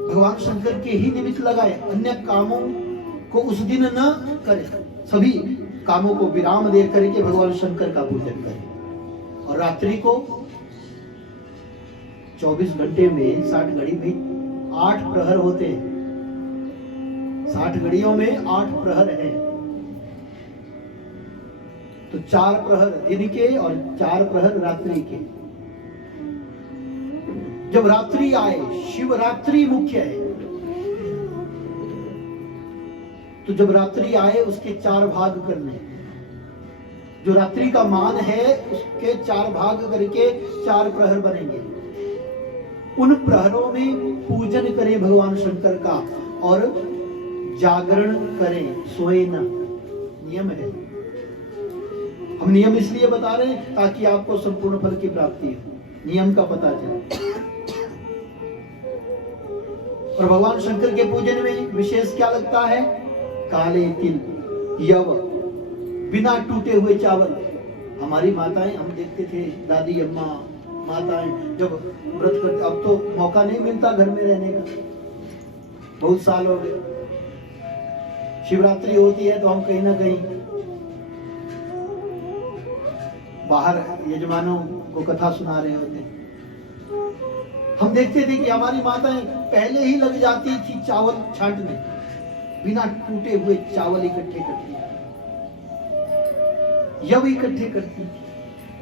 भगवान शंकर के ही निमित्त लगाए, अन्य कामों को उस दिन न करें। सभी कामों को विराम दे करके भगवान शंकर का पूजन करें। और रात्रि को 24 घंटे में 60 घड़ी में 8 प्रहर होते हैं। 60 घड़ियों में 8 प्रहर हैं। तो 4 प्रहर दिन के और 4 प्रहर रात्रि के। जब रात्रि आए, शिवरात्रि मुख्य है, तो जब रात्रि आए उसके 4 भाग करने। जो रात्रि का मान है उसके 4 भाग करके 4 प्रहर बनेंगे। उन प्रहरों में पूजन करें भगवान शंकर का और जागरण करें, सोए ना। नियम है। हम नियम इसलिए बता रहे हैं ताकि आपको संपूर्ण फल की प्राप्ति हो, नियम का पता चले। और भगवान शंकर के पूजन में विशेष क्या लगता है? काले तिल, यव, बिना टूटे हुए चावल। हमारी माताएं, हम देखते थे दादी अम्मा माताएं जब व्रत करते, अब तो मौका नहीं मिलता घर में रहने का, बहुत साल हो गए। शिवरात्रि होती है तो हम कहीं ना कहीं बाहर यजमानों को कथा सुना रहे होते। हम देखते थे कि हमारी माताएं पहले ही लग जाती थी चावल छांटने, बिना टूटे हुए चावल इकट्ठे करती, यव इकट्ठे करती,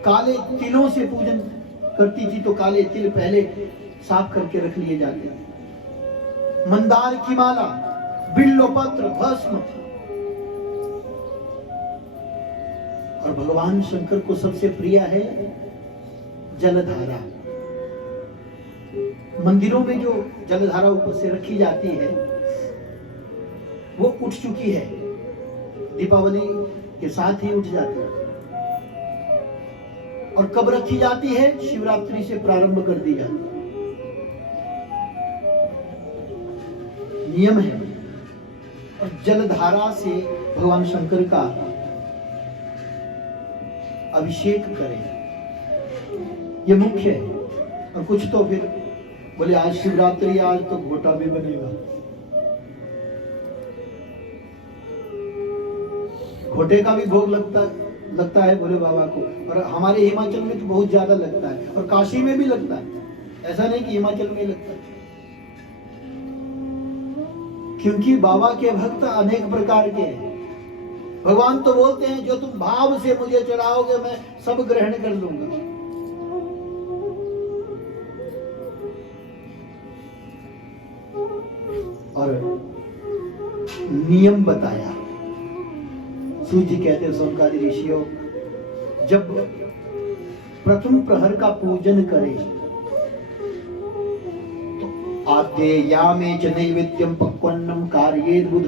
काले तिलों से पूजन करती थी। तो काले तिल पहले साफ करके रख लिए जाते थे। मंदार की माला, बिल्वपत्र, भस्म। और भगवान शंकर को सबसे प्रिय है जलधारा। मंदिरों में जो जलधारा ऊपर से रखी जाती है वो उठ चुकी है, दीपावली के साथ ही उठ जाती है। और कब रखी जाती है? शिवरात्रि से प्रारंभ कर दी जाती है। नियम है। और जलधारा से भगवान शंकर का अभिषेक करें, ये मुख्य है। और कुछ तो फिर बोले आज शिवरात्रि, आज तो घोटा भी बनेगा। घोटे का भी भोग लगता है भोले बाबा को। और हमारे हिमाचल में तो बहुत ज्यादा लगता है, और काशी में भी लगता है। ऐसा नहीं कि हिमाचल में लगता है, क्योंकि बाबा के भक्त अनेक प्रकार के हैं। भगवान तो बोलते हैं जो तुम भाव से मुझे चढ़ाओगे मैं सब ग्रहण कर लूंगा। और नियम बताया। सूत जी कहते हैं सोनकादि ऋषियों, जब प्रथम प्रहर का पूजन करें तो आते यामे च नैवेद्यम पक्वन्नम कार्येद बुध।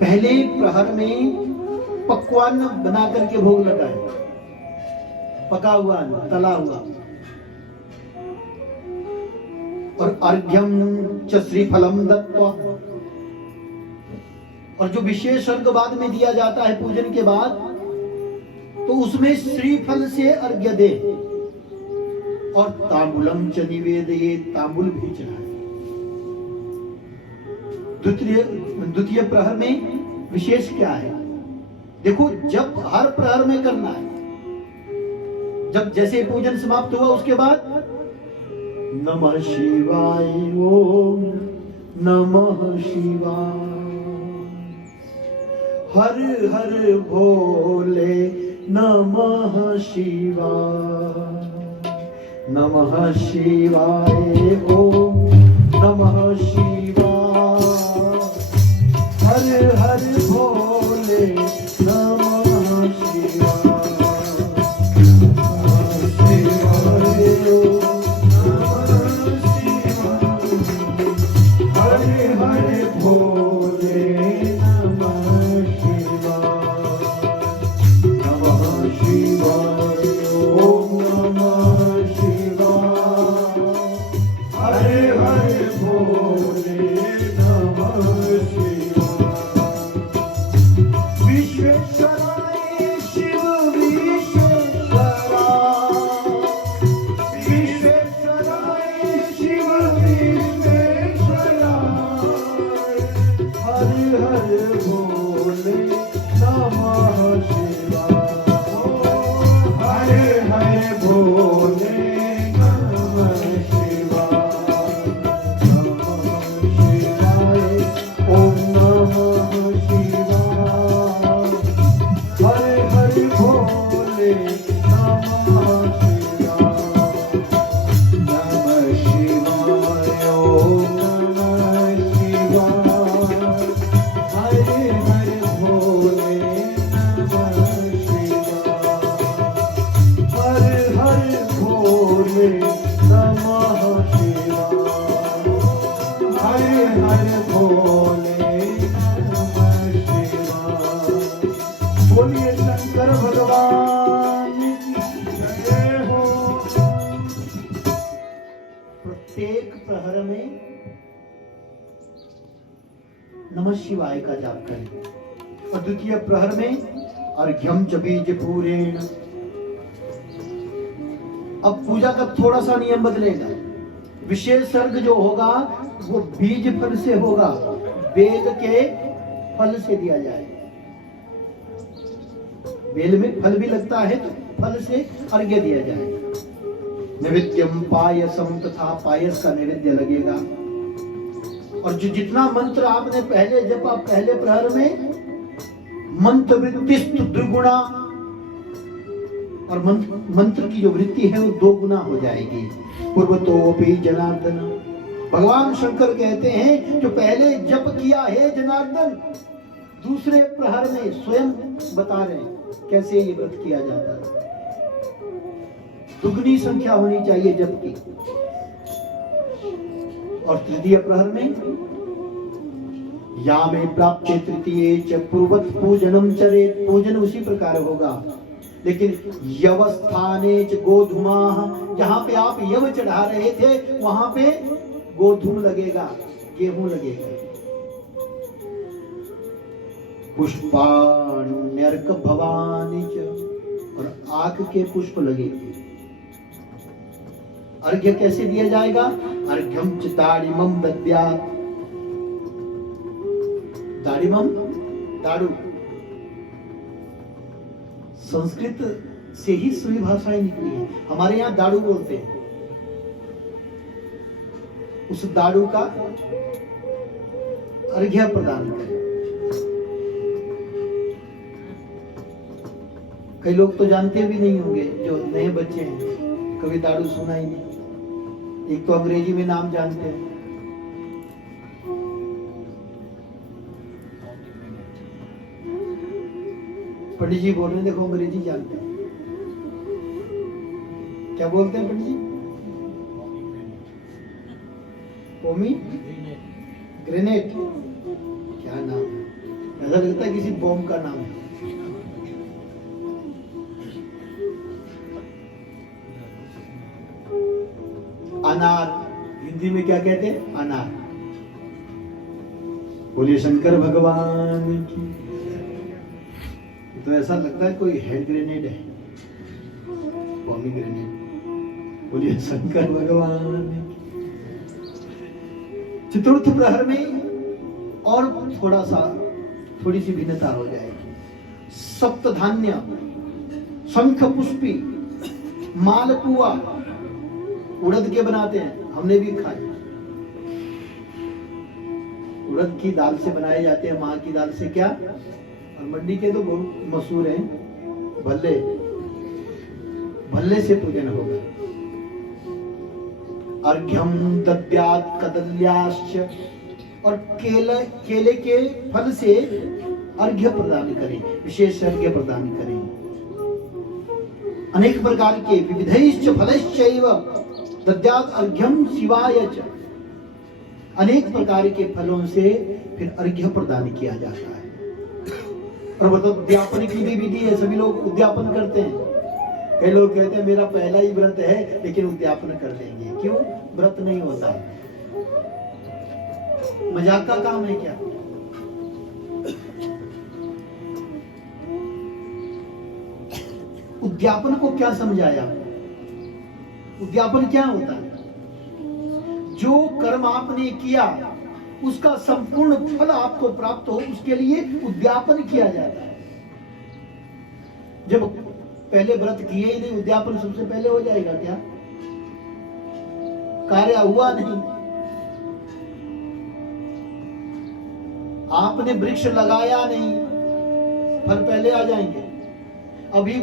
पहले प्रहर में पक्वान्न बना करके भोग लगाए, पका हुआ तला हुआ। और अर्घ्यम च श्रीफलम दत्वा, और जो विशेष अर्घ बाद में दिया जाता है पूजन के बाद, तो उसमें श्रीफल से अर्घ्य दे। और तांबुलम च निवेदये, तांबुल भी चढ़ाए। द्वितीय प्रहर में विशेष क्या है? देखो, जब हर प्रहर में करना है। जब जैसे पूजन समाप्त हुआ उसके बाद नमः शिवाय, ओम नमः शिवाय, हर हर भोले नमः शिवाय, नमः शिवाय, ओम नमः शिवाय, हर हर भोले नमः शिवाय, नमः शिवाय, नमः शिवाय, हर हर भोले नमः शिवाय, नमः शिवाय, ओम नमः शिवाय, हर हर भोले नमः शिवाय, हरे हरे भोले नमः शिवाय। बोलिए शंकर भगवान की जय हो। प्रत्येक प्रहर में नमः शिवाय का जाप करें और द्वितीय प्रहर में अर्घ्यम च बीज पूरेण। अब पूजा का थोड़ा सा नियम बदलेगा। विशेष अर्घ जो होगा वो बीज फल से होगा, बेल के फल से दिया जाए। बेल में फल भी लगता है तो फल से अर्घ्य दिया जाए। नैवेद्यम पायसम, तथा पायस का नैवेद्य लगेगा। और जो जितना मंत्र आपने पहले जपा पहले प्रहर में, मंत्र वृत्तिस्तु द्विगुणा, और मंत्र की जो वृत्ति है वो 2 गुना हो जाएगी। पूर्वतोपि जनार्दन, भगवान शंकर कहते हैं जो पहले जप किया है जनार्दन, दूसरे प्रहर में स्वयं बता रहे हैं कैसे ये व्रत किया जाता है। दुगनी संख्या होनी चाहिए जप की। और तृतीय प्रहर में या में प्राप्ते तृतीये च पूर्वत पूजनम चरेत, पूजन उसी प्रकार होगा। लेकिन यवस्थाने च गोधूमा, जहां पे आप यव चढ़ा रहे थे वहां पे गोधूम लगेगा, गेहूं लगेगा। पुष्पाण्यर्क भवानी च, और आक के पुष्प लगेंगे। अर्घ्य कैसे दिया जाएगा? अर्घ्यम च दाड़िमम दद्यात्। दाड़िमम, दाड़ू, संस्कृत से ही सभी भाषाएं निकली है। हमारे यहाँ दाड़ू बोलते हैं। उस दाड़ू का अर्घ्य प्रदान करें। कई लोग तो जानते भी नहीं होंगे, जो नए बच्चे हैं, कभी दाड़ू सुना ही नहीं। एक तो अंग्रेजी में नाम जानते हैं, पंडित जी बोल रहे हैं, देखो अंग्रेजी जानते हैं। क्या बोलते हैं पंडित जी? पोमी ग्रेनेड, क्या नाम है? ऐसा लगता है किसी बॉम्ब का नाम है। अनार, हिंदी में क्या कहते हैं? अनार। बोलिए शंकर भगवान की। तो ऐसा लगता है कोई हैंड ग्रेनेड है, पॉमी ग्रेनेड। बोलिए शंकर भगवान की। चतुर्थ प्रहर में और थोड़ी सी भिन्नता हो जाएगी। सप्त धान्य, शंख पुष्पी, मालपुआ, उड़द के बनाते हैं, हमने भी खाए। उड़द की दाल से बनाए जाते हैं, माँ की दाल से। क्या? और मंडी के तो बहुत मशहूर हैं भल्ले, भल्ले से पूजन होगा। अर्घ्यम दद्यात् कदल्याश्च, और केले के फल से अर्घ्य प्रदान करें, विशेष अर्घ्य प्रदान करें। अनेक प्रकार के विविधैश्च फलैश्चैव दद्यात् अर्घ्यम शिवाय च, अनेक प्रकार के फलों से फिर अर्घ्य प्रदान किया जाता है। और मतलब उद्यापन की भी विधि है, सभी लोग उद्यापन करते हैं। कई लोग कहते हैं मेरा पहला ही व्रत है लेकिन उद्यापन कर लेंगे। क्यों? व्रत नहीं होता, मजाक का काम है क्या? उद्यापन को क्या समझाया? उद्यापन क्या होता है? जो कर्म आपने किया उसका संपूर्ण फल आपको प्राप्त हो, उसके लिए उद्यापन किया जाता है। जब पहले व्रत किए ही नहीं, उद्यापन सबसे पहले हो जाएगा क्या? कार्य हुआ नहीं। आपने वृक्ष लगाया नहीं, फल पहले आ जाएंगे। अभी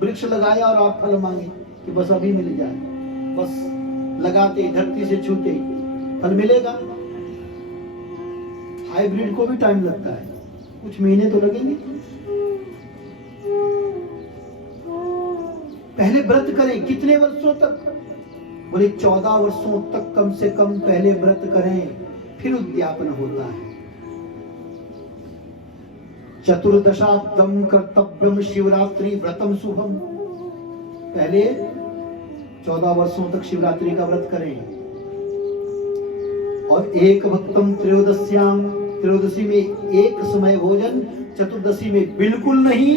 वृक्ष लगाया और आप फल मांगे कि बस अभी मिल जाए, बस लगाते धरती से छूते फल मिलेगा। हाइब्रिड को भी टाइम लगता है, कुछ महीने तो लगेंगे। पहले व्रत करें, कितने वर्षों तक? बोले 14 वर्षों तक कम से कम पहले व्रत करें, फिर उद्यापन होता है। चतुर्दशाब्दम कर्तव्यम शिवरात्रि व्रतम शुभम। पहले 14 वर्षों तक शिवरात्रि का व्रत करें। और एक भक्तम त्रयोदश्याम, त्रयोदशी में एक समय भोजन, चतुर्दशी में बिल्कुल नहीं।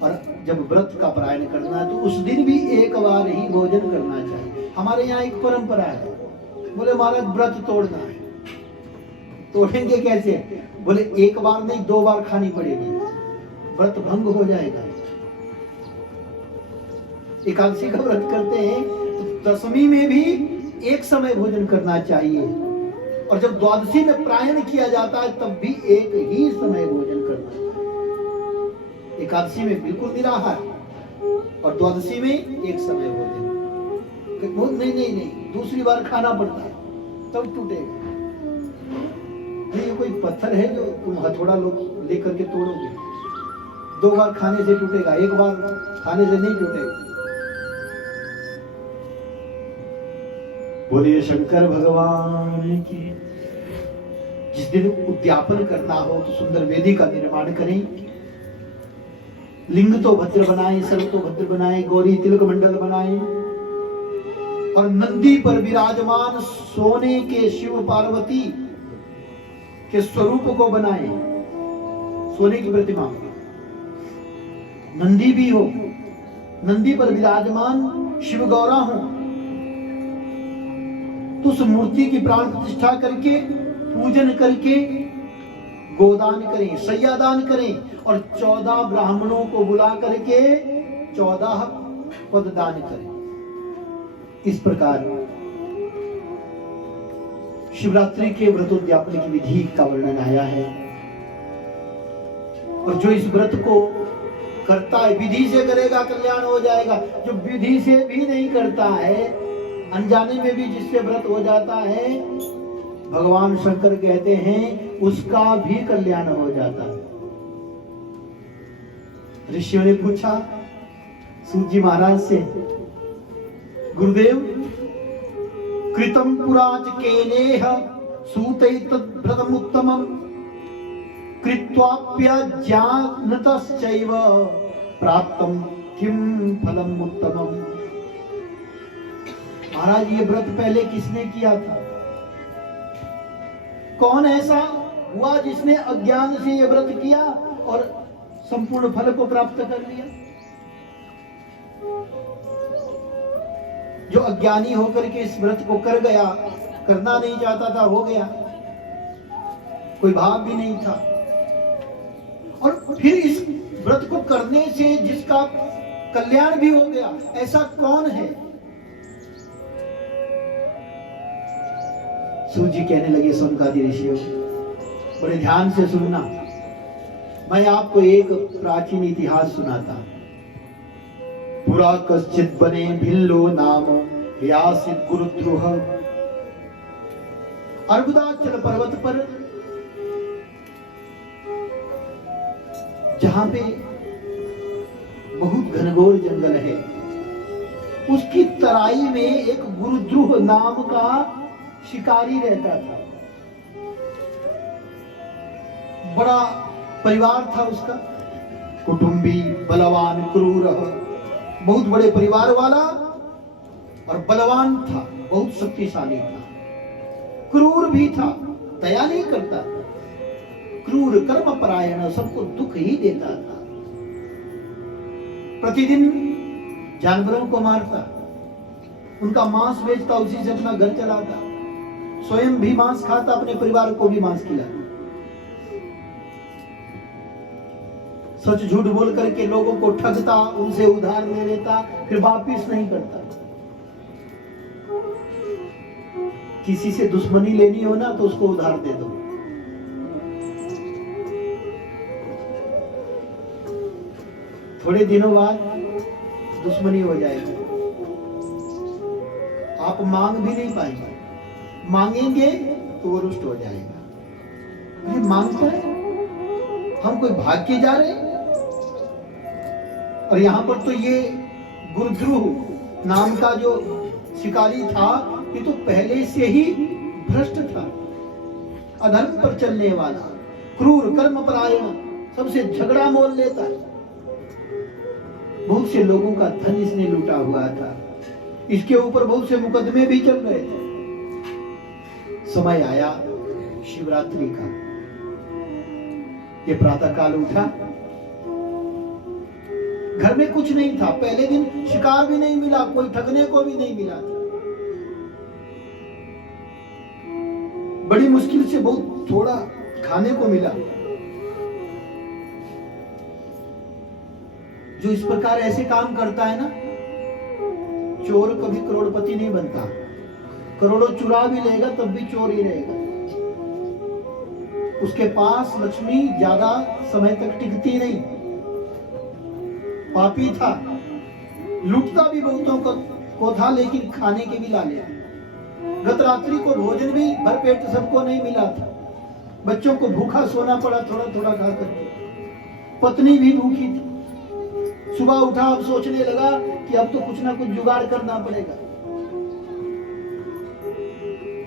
और जब व्रत का पारायण करना है तो उस दिन भी एक बार ही भोजन करना चाहिए। हमारे यहाँ एक परंपरा है, बोले महाराज व्रत तोड़ना है। तोड़ेंगे कैसे? बोले एक बार नहीं 2 बार खानी पड़ेगी, व्रत भंग हो जाएगा। एकादशी का व्रत करते हैं तो दशमी में भी एक समय भोजन करना चाहिए, और जब द्वादशी में प्रायण किया जाता है तब भी एक ही समय भोजन करना चाहिए। एकादशी में बिल्कुल निराहार और द्वादशी में एक समय भोजन। नहीं, दूसरी बार खाना पड़ता है तब टूटेगा। ये कोई पत्थर है जो तुम हथौड़ा लेकर के तोड़ोगे? 2 बार खाने से टूटेगा, एक बार खाने से नहीं टूटेगा। बोलिए शंकर भगवान की। जिस दिन उद्यापन करना हो तो सुंदर वेदी का निर्माण करें, लिंग तो भद्र बनाए, सर्व तो भद्र बनाए, गौरी तिलक मंडल बनाए, और नंदी पर विराजमान सोने के शिव पार्वती के स्वरूप को बनाए, सोने की प्रतिमा। नंदी भी हो, नंदी पर विराजमान शिव गौरा हो, तो उस मूर्ति की प्राण प्रतिष्ठा करके पूजन करके गोदान करें, शय्यादान करें, और 14 ब्राह्मणों को बुला करके 14 पद दान करें। इस प्रकार शिवरात्रि के व्रतोद्यापन की विधि का वर्णन आया है। और जो इस व्रत को करता है, विधि से करेगा कल्याण हो जाएगा। जो विधि से भी नहीं करता है, अनजाने में भी जिससे व्रत हो जाता है, भगवान शंकर कहते हैं उसका भी कल्याण हो जाता है। ऋषियों ने पूछा सूत जी महाराज से, गुरुदेव कृतम पुराज केनेह सूतैतद् व्रतम उत्तमम कृत्वाप्य जानतश्चैव प्राप्तम किम फलम उत्तमम। महाराज ये व्रत पहले किसने किया था? कौन ऐसा हुआ जिसने अज्ञान से ये व्रत किया और संपूर्ण फल को प्राप्त कर लिया? जो अज्ञानी होकर के इस व्रत को कर गया, करना नहीं चाहता था, हो गया, कोई भाव भी नहीं था। और फिर इस व्रत को करने से जिसका कल्याण भी हो गया, ऐसा कौन है? सूत जी कहने लगे, सोनकादि ऋषियों, बड़े ध्यान से सुनना। मैं आपको एक प्राचीन इतिहास सुनाता। पुरा कश्चित बने भिल्लो नाम यासित गुरुद्रोह। अर्बुदाचल पर्वत पर, जहां पे बहुत घनघोर जंगल है, उसकी तराई में एक गुरुद्रोह नाम का शिकारी रहता था। बड़ा परिवार था उसका, कुटुंबी, बलवान, क्रूर, बहुत बड़े परिवार वाला और बलवान था, बहुत शक्तिशाली था। क्रूर भी था, दया नहीं करता था, क्रूर, कर्मपरायण, सबको दुख ही देता था। प्रतिदिन जानवरों को मारता, उनका मांस बेचता, उसी से अपना घर चलाता, स्वयं भी मांस खाता, अपने परिवार को भी मांस खिलाता। सच झूठ बोल करके लोगों को ठगता, उनसे उधार ले लेता, फिर वापिस नहीं करता। किसी से दुश्मनी लेनी हो ना तो उसको उधार दे दो। थोड़े दिनों बाद दुश्मनी हो जाएगी, आप मांग भी नहीं पाएंगे, मांगेंगे तो वो रुष्ट हो जाएगा। ये मांगता है, हम कोई भाग के जा रहे हैं। और यहां पर तो ये गुरुद्रोह नाम का जो शिकारी था, ये तो पहले से ही भ्रष्ट था, अधर्म पर चलने वाला, क्रूर, कर्मपरायण, सबसे झगड़ा मोल लेता है। बहुत से लोगों का धन इसने लूटा हुआ था, इसके ऊपर बहुत से मुकदमे भी चल रहे थे। समय आया शिवरात्रि का, ये प्रातः काल उठा, घर में कुछ नहीं था, पहले दिन शिकार भी नहीं मिला, कोई ठगने को भी नहीं मिला था। बड़ी मुश्किल से बहुत थोड़ा खाने को मिला। जो इस प्रकार ऐसे काम करता है ना, चोर कभी करोड़पति नहीं बनता, करोड़ों चुरा भी लेगा तब भी चोर ही रहेगा। उसके पास लक्ष्मी ज्यादा समय तक टिकती नहीं। पापी था, लूटता भी बहुतों को था, लेकिन खाने के भी लाले। गत रात्रि को भोजन भी भरपेट सबको नहीं मिला था, बच्चों को भूखा सोना पड़ा थोड़ा थोड़ा खाकर। पत्नी भी भूखी थी। सुबह उठा, अब सोचने लगा कि अब तो कुछ ना कुछ जुगाड़ करना पड़ेगा।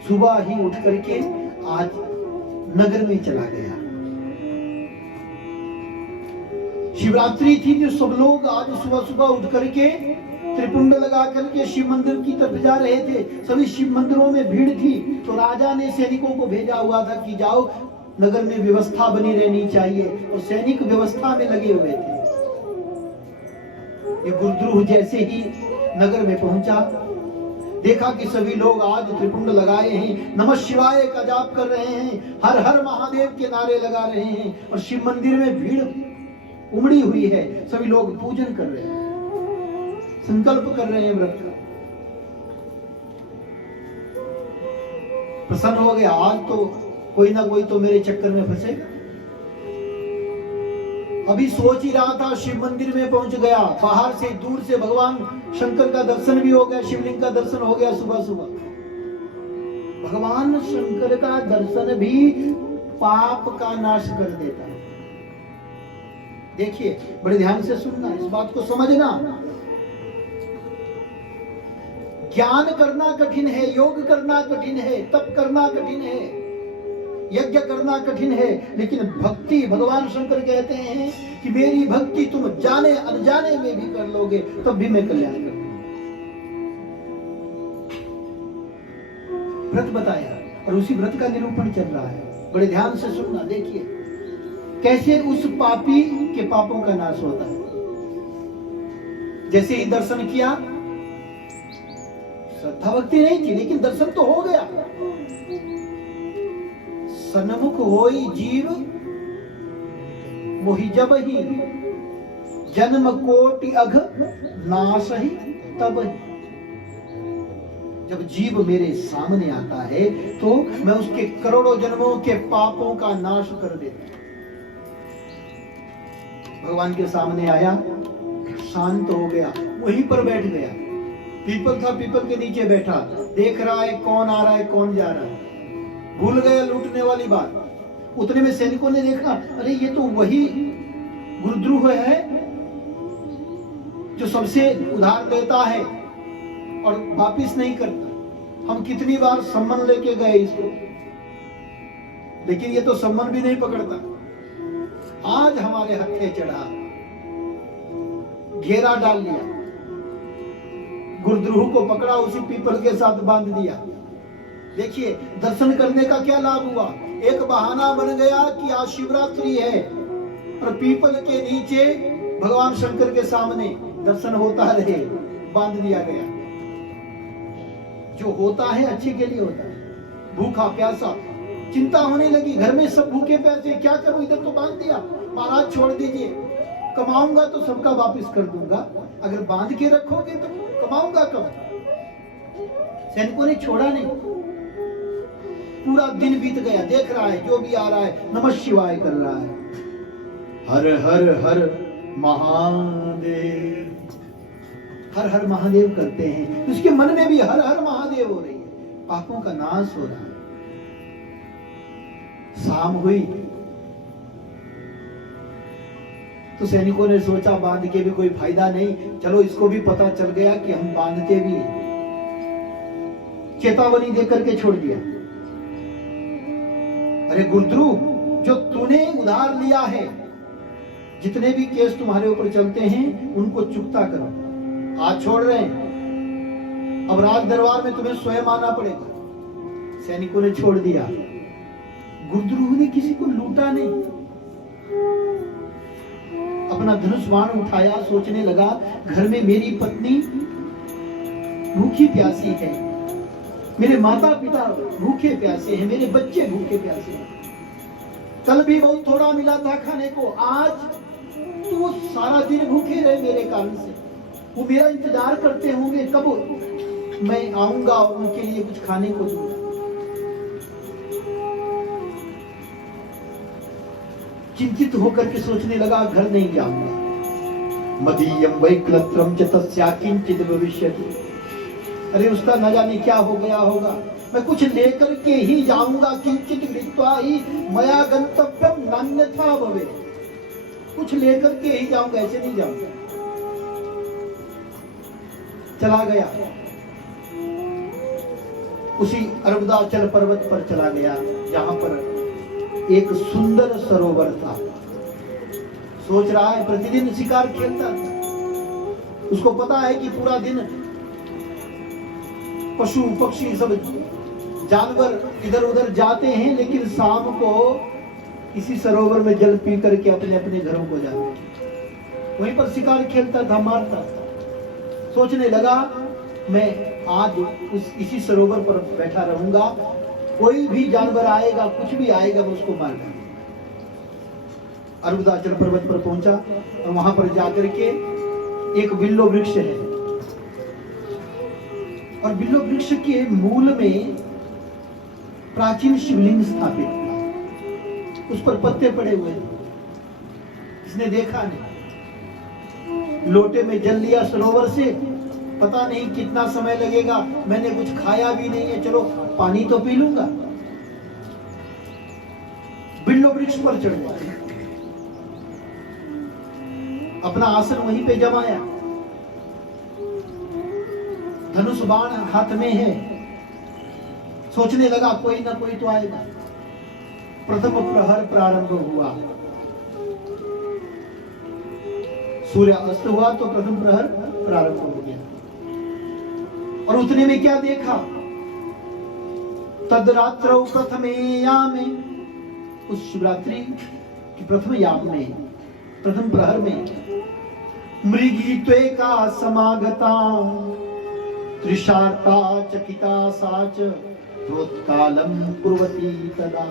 सुबह ही उठ करके आज नगर में चला गया। शिवरात्रि थी तो सब लोग आज सुबह सुबह उठ करके त्रिपुंड लगा करके शिव मंदिर की तरफ जा रहे थे। सभी शिव मंदिरों में भीड़ थी, तो राजा ने सैनिकों को भेजा हुआ था कि जाओ, नगर में व्यवस्था बनी रहनी चाहिए, और सैनिक व्यवस्था में लगे हुए थे। ये गुरुद्रोह जैसे ही नगर में पहुंचा, देखा कि सभी लोग आज त्रिपुंड लगाए हैं, नमः शिवाय का जाप कर रहे हैं, हर हर महादेव के नारे लगा रहे हैं, और शिव मंदिर में भीड़ उमड़ी हुई है। सभी लोग पूजन कर रहे हैं, संकल्प कर रहे हैं व्रत का। प्रसन्न हो गया, आज तो कोई ना कोई तो मेरे चक्कर में फंसेगा। अभी सोच ही रहा था, शिव मंदिर में पहुंच गया। बाहर से दूर से भगवान शंकर का दर्शन भी हो गया, शिवलिंग का दर्शन हो गया सुबह सुबह। भगवान शंकर का दर्शन भी पाप का नाश कर देता है। देखिए, बड़े ध्यान से सुनना, इस बात को समझना। ज्ञान करना कठिन है, योग करना कठिन है, तप करना कठिन है, यज्ञ करना कठिन है, लेकिन भक्ति, भगवान शंकर कहते हैं कि मेरी भक्ति तुम जाने अनजाने में भी कर लोगे तब भी मैं कल्याण करूंगा। व्रत बताया और उसी व्रत का निरूपण चल रहा है। बड़े ध्यान से सुनना। देखिए कैसे उस पापी के पापों का नाश होता है। जैसे ही दर्शन किया, श्रद्धा भक्ति नहीं थी लेकिन दर्शन तो हो गया। सन्मुख होई जीव मोहि जब ही, जन्म कोटि अघ नाश ही तब ही। जब जीव मेरे सामने आता है तो मैं उसके करोड़ों जन्मों के पापों का नाश कर देता हूं। भगवान के सामने आया, शांत हो गया, वहीं पर बैठ गया। पीपल था, पीपल के नीचे बैठा, देख रहा है कौन आ रहा है कौन जा रहा है। भूल गया लूटने वाली बात। उतने में सैनिकों ने देखा, अरे ये तो वही गुरुद्रोह है जो सबसे उधार लेता है और वापिस नहीं करता। हम कितनी बार सम्मान लेके गए इसको, लेकिन ये तो सम्मान भी नहीं पकड़ता। आज हमारे हत्थे चढ़ा, घेरा डाल लिया, गुरुद्रोह को पकड़ा, उसी पीपल के साथ बांध दिया। देखिए दर्शन करने का क्या लाभ हुआ। एक बहाना बन गया कि आज शिवरात्रि है और पीपल के नीचे भगवान शंकर के सामने दर्शन होता रहे, बांध दिया गया। जो होता है अच्छे के लिए होता है। भूखा प्यासा, चिंता होने लगी, घर में सब भूखे प्यासे, क्या करूं, इधर तो बांध दिया। महाराज छोड़ दीजिए, कमाऊंगा तो सबका वापस कर दूंगा, अगर बांध के रखोगे तो कमाऊंगा कब। सैनिकों ने छोड़ा नहीं। पूरा दिन बीत गया, देख रहा है जो भी आ रहा है नमः शिवाय कर रहा है, हर हर हर महादेव, हर हर महादेव करते हैं। उसके मन में भी हर हर महादेव हो रही है, पापों का नाश हो रहा है। शाम हुई तो सैनिकों ने सोचा बांध के भी कोई फायदा नहीं, चलो इसको भी पता चल गया कि हम बांधते भी हैं। चेतावनी देकर के छोड़ दिया। अरे गुरुद्रुव, जो तूने उधार लिया है, जितने भी केस तुम्हारे ऊपर चलते हैं उनको चुकता करो। आज छोड़ रहे हैं, अब राज दरबार में तुम्हें स्वयं आना पड़ेगा। सैनिकों ने छोड़ दिया। गुरुद्रुव ने किसी को लूटा नहीं, अपना धनुष बाण उठाया, सोचने लगा घर में मेरी पत्नी भूखी प्यासी है, मेरे माता पिता भूखे प्यासे हैं, मेरे बच्चे भूखे प्यासे हैं। कल भी बहुत थोड़ा मिला था खाने को, आज तो वो सारा दिन भूखे रहे मेरे कारण से। वो मेरा इंतजार करते होंगे कब मैं आऊंगा और उनके लिए कुछ खाने को दूंगा। चिंतित होकर के सोचने लगा घर नहीं जाऊंगा। मदीयम वैक्लत्रम च तस्या किंचित भविष्यति। अरे उसका न जाने क्या हो गया होगा, मैं कुछ लेकर के ही जाऊंगा। किंचित कृत्वा ही मया गंतव्यम नान्यथा भवे। कुछ लेकर के ही जाऊंगा, ऐसे नहीं जाऊंगा। चला गया, उसी अरबदाचल पर्वत पर चला गया जहां पर एक सुंदर सरोवर था। सोच रहा है प्रतिदिन शिकार खेलता था, उसको पता है कि पूरा दिन पशु पक्षी सब जानवर इधर उधर जाते हैं, लेकिन शाम को इसी सरोवर में जल पी करके अपने अपने घरों को जाते हैं। वहीं पर शिकार खेलता था, मारता था। सोचने लगा मैं आज इसी सरोवर पर बैठा रहूंगा, कोई भी जानवर आएगा, कुछ भी आएगा, मैं उसको मार दूंगा। अरबदाचल पर्वत पर पहुंचा और वहां पर जाकर के एक बिल्लो वृक्ष है, और बिल्लो वृक्ष के मूल में प्राचीन शिवलिंग स्थापित था। उस पर पत्ते पड़े हुए थे, इसने देखा नहीं। लोटे में जल लिया सरोवर से, पता नहीं कितना समय लगेगा, मैंने कुछ खाया भी नहीं है, चलो पानी तो पी लूंगा। बिल्लो वृक्ष पर चढ़ गया, अपना आसन वहीं पे जमाया। धनुष बाण हाथ में है, सोचने लगा कोई ना कोई तो आएगा। प्रथम प्रहर प्रारंभ हुआ, सूर्य अस्त हुआ तो प्रथम प्रहर प्रारंभ हो गया। और उतने में क्या देखा, तदरात्रौ प्रथमे यामे, उस शिवरात्रि की प्रथम याम में, प्रथम प्रहर में, मृगी त्वेका समागता त्रिशार्ता चकिता साच प्रोत्कालम कुर्वती तदा।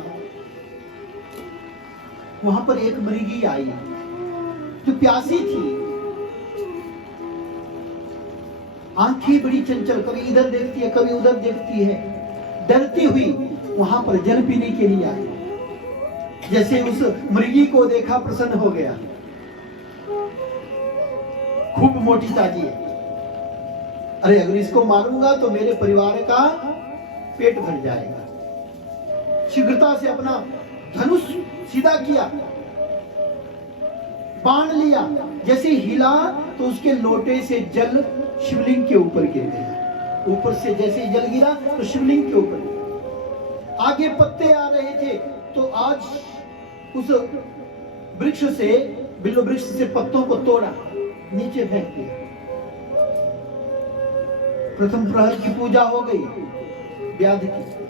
वहां पर एक मृगी आई जो प्यासी थी, आंखें बड़ी चंचल, कभी इधर देखती है कभी उधर देखती है, डरती हुई वहां पर जल पीने के लिए आई। जैसे उस मृगी को देखा प्रसन्न हो गया, खूब मोटी ताजी है, अरे अगर इसको मारूंगा तो मेरे परिवार का पेट भर जाएगा। शीघ्रता से अपना धनुष सीधा किया, बाण लिया, जैसे हिला तो उसके लोटे से जल शिवलिंग के ऊपर गिर गया। ऊपर से जैसे जल गिरा तो शिवलिंग के ऊपर। आगे पत्ते आ रहे थे तो आज उस वृक्ष से, बिल्लो वृक्ष से पत्तों को तोड़ा, नीचे फेंक दिया। प्रथम प्रहर की पूजा हो गई, व्याध की।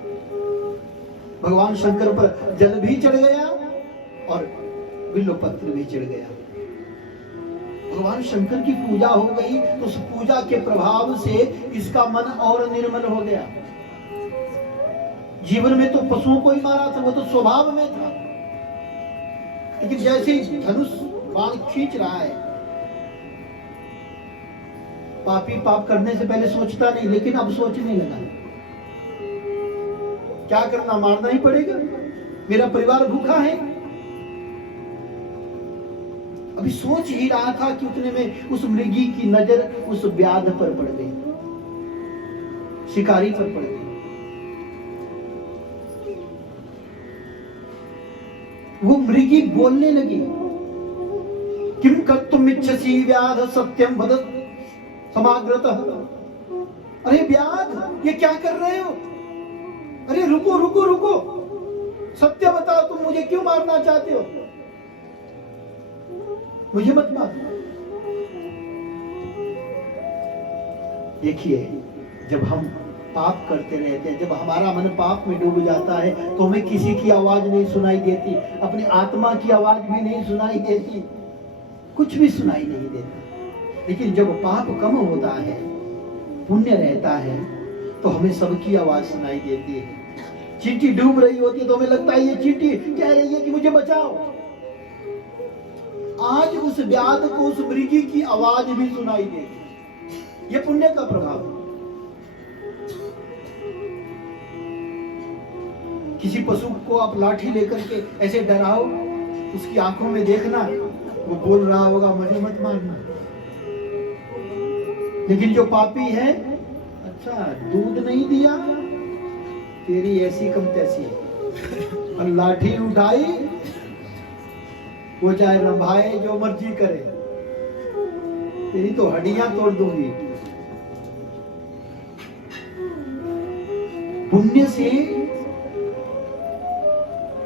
भगवान शंकर पर जल भी चढ़ गया और बिल्लो पत्र भी चढ़ गया। भगवान शंकर की पूजा हो गई तो उस पूजा के प्रभाव से इसका मन और निर्मल हो गया। जीवन में तो पशुओं को ही मारा था, वो तो स्वभाव में था, लेकिन जैसे ही धनुष बाण खींच रहा है, पापी पाप करने से पहले सोचता नहीं, लेकिन अब सोचने लगा, क्या करना, मारना ही पड़ेगा, मेरा परिवार भूखा है। अभी सोच ही रहा था कि उतने में उस मृगी की नजर उस व्याध पर पड़ गई, शिकारी पर पड़ गई। वो मृगी बोलने लगी, किम कर्तुम इच्छसि व्याध सत्यम वद समाग्रतः। अरे व्याध, ये क्या कर रहे हो? अरे रुको रुको रुको, सत्य बताओ, तुम मुझे क्यों मारना चाहते हो? मुझे मत मारो। देखिए, जब हम पाप करते रहते हैं, जब हमारा मन पाप में डूब जाता है, तो हमें किसी की आवाज नहीं सुनाई देती, अपनी आत्मा की आवाज भी नहीं सुनाई देती, कुछ भी सुनाई नहीं देता। लेकिन जब पाप कम होता है, पुण्य रहता है, तो हमें सबकी आवाज सुनाई देती है। चींटी डूब रही होती है तो हमें लगता है ये चींटी कह रही है कि मुझे बचाओ। आज उस व्याध को उस मृगी की आवाज भी सुनाई देती। ये पुण्य का प्रभाव है। किसी पशु को आप लाठी लेकर के ऐसे डराओ, उसकी आंखों में देखना, वो बोल रहा होगा मुझे मत मारना। लेकिन जो पापी है, अच्छा दूध नहीं दिया, तेरी ऐसी कम तैसी है, और लाठी उठाई, वो चाहे रंभाए जो मर्जी करे, तेरी तो हड्डियां तोड़ दूंगी। पुण्य से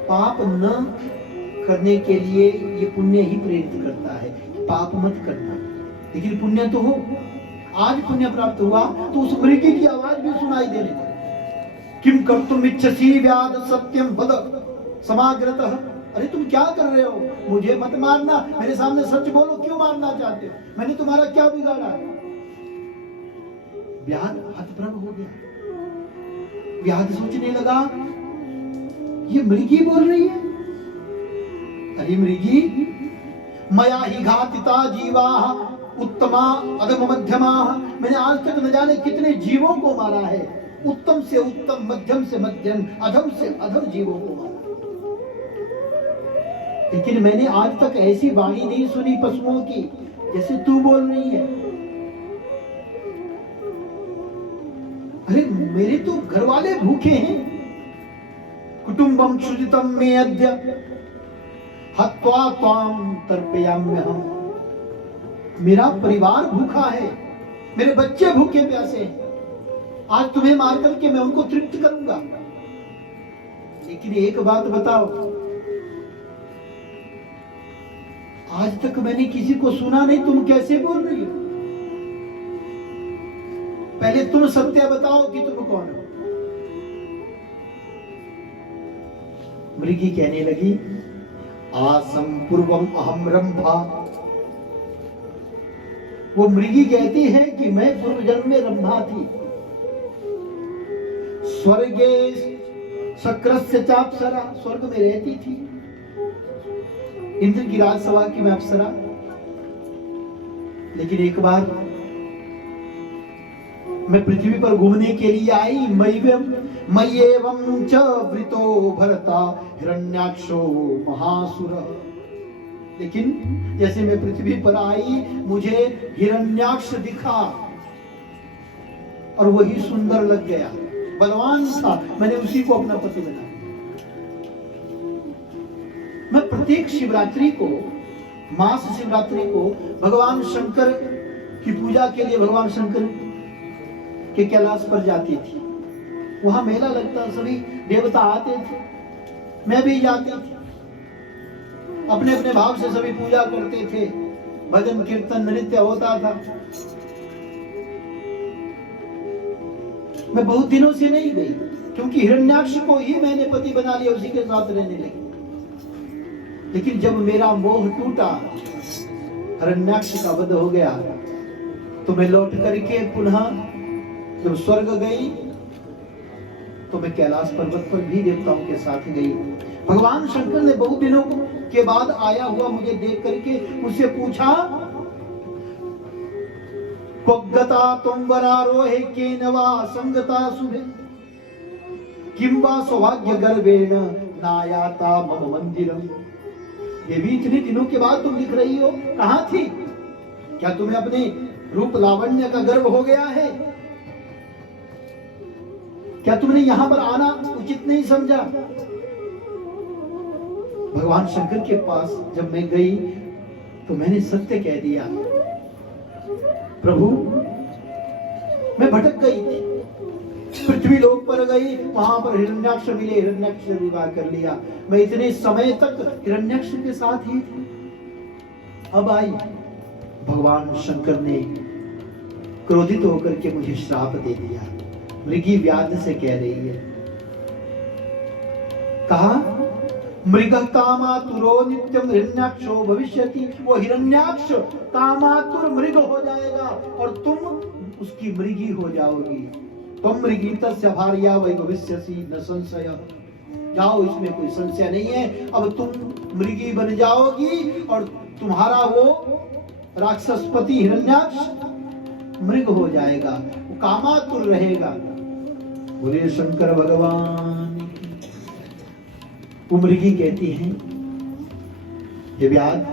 पाप न करने के लिए ये पुण्य ही प्रेरित करता है, पाप मत करना। लेकिन पुण्य तो हो, आज पुण्य प्राप्त हुआ तो उस मृगी की आवाज भी सुनाई देने लगी। किम कर्तुम इच्छसि व्याध सत्यम वद समाग्रतः। अरे तुम क्या कर रहे हो? मुझे मत मारना, मेरे सामने सच बोलो, क्यों मारना चाहते हो? मैंने तुम्हारा क्या बिगाड़ा? व्याध हतप्रभ हो गया। व्याध सोचने लगा, ये मृगी बोल रही है। अरे मृगी, मया ही घातिता जीवा उत्तमा अधम मध्यमा। मैंने आज तक न जाने कितने जीवों को मारा है, उत्तम से उत्तम, मध्यम से मध्यम, अधम से अधम जीवों को मारा। लेकिन मैंने आज तक ऐसी वाणी नहीं सुनी पशुओं की जैसे तू बोल रही है। अरे मेरे तो घर वाले भूखे हैं। कुटुंबम क्षुदितम मे अद्य हत्वा त्वाम तर्पयाम्यहम्। मेरा परिवार भूखा है, मेरे बच्चे भूखे प्यासे हैं, आज तुम्हें मार करके मैं उनको तृप्त करूंगा। लेकिन एक बात बताओ, आज तक मैंने किसी को सुना नहीं, तुम कैसे बोल रही हो? पहले तुम सत्य बताओ कि तुम कौन हो। मृगी कहने लगी, आसम पूर्वम अहम रंभा। वो मृगी कहती है कि मैं पूर्व जन्म में रंभा थी। स्वर्गे शक्रस्य चाप्सरा, स्वर्ग में रहती थी, इंद्र की राजसभा की मैं अप्सरा। लेकिन एक बार मैं पृथ्वी पर घूमने के लिए आई। मय्येवं च वृतो भरता हिरण्याक्षो महासुर। लेकिन जैसे मैं पृथ्वी पर आई, मुझे हिरण्याक्ष दिखा और वही सुंदर लग गया, बलवान था। मैंने उसी को अपना पति बनाया। मैं प्रत्येक शिवरात्रि को, मास शिवरात्रि को भगवान शंकर की पूजा के लिए भगवान शंकर के कैलाश पर जाती थी। वहां मेला लगता, सभी देवता आते थे, मैं भी जाती थी। अपने अपने भाव से सभी पूजा करते थे, भजन कीर्तन नृत्य होता था। मैं बहुत दिनों से नहीं गई, क्योंकि हिरण्याक्ष को ही मैंने पति बना लिया, उसी के साथ रहने लगी। लेकिन जब मेरा मोह टूटा, हिरण्याक्ष का वध हो गया, तो मैं लौट करके पुनः जब स्वर्ग गई, तो मैं कैलाश पर्वत पर भी देवताओं के साथ गई। भगवान शंकर ने बहुत दिनों के बाद आया हुआ मुझे देख करके मुझसे पूछा, क्वगता तुंगरारोहे केनवा संगता सुभे किंवा सौभाग्य गर्वेण नायाता मम मंदिरम। देवी, इतने दिनों के बाद तुम दिख रही हो, कहां थी? क्या तुम्हें अपने रूप लावण्य का गर्व हो गया है? क्या तुमने यहां पर आना उचित नहीं समझा? भगवान शंकर के पास जब मैं गई तो मैंने सत्य कह दिया, प्रभु मैं भटक गई थी, पृथ्वी लोक पर गई, वहां पर हिरण्याक्ष मिले, हिरण्याक्ष से विवाह कर लिया। मैं इतने समय तक हिरण्याक्ष के साथ ही थी। अब आई भगवान शंकर ने क्रोधित होकर के मुझे श्राप दे दिया। मृगी व्याध से कह रही है, कहा मृग कामातुरो नित्यम हिरण्याक्षो भविष्यति। वो हिरण्याक्ष कामातुर मृग हो जाएगा और तुम उसकी मृगी हो जाओगी। तुम मृगी तस्य भार्या वै भविष्यसि न संशय। जाओ, इसमें कोई संशय नहीं है। अब तुम मृगी बन जाओगी और तुम्हारा वो राक्षसपति हिरण्याक्ष मृग हो जाएगा, वो कामातुर रहेगा। बोले शंकर भगवान की। वो मृगी कहती है, हे व्याध,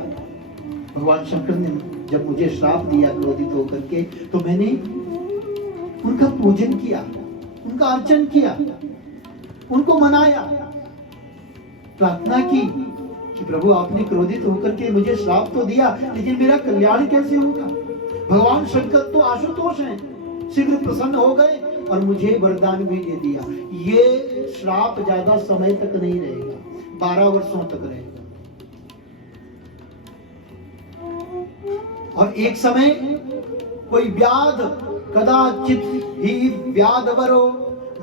भगवान शंकर ने जब मुझे श्राप दिया क्रोधित होकर के, तो मैंने उनका पूजन किया, उनका अर्चन किया, उनको मनाया, प्रार्थना की कि प्रभु आपने क्रोधित होकर के मुझे श्राप तो दिया, लेकिन मेरा कल्याण कैसे होगा? भगवान शंकर तो आशुतोष हैं, शीघ्र प्रसन्न हो गए और मुझे वरदान भी दे दिया। ये श्राप ज्यादा समय तक नहीं रहेगा, 12 वर्षों तक रहेगा। और एक समय कोई व्याध कदाचित ही व्याधवरो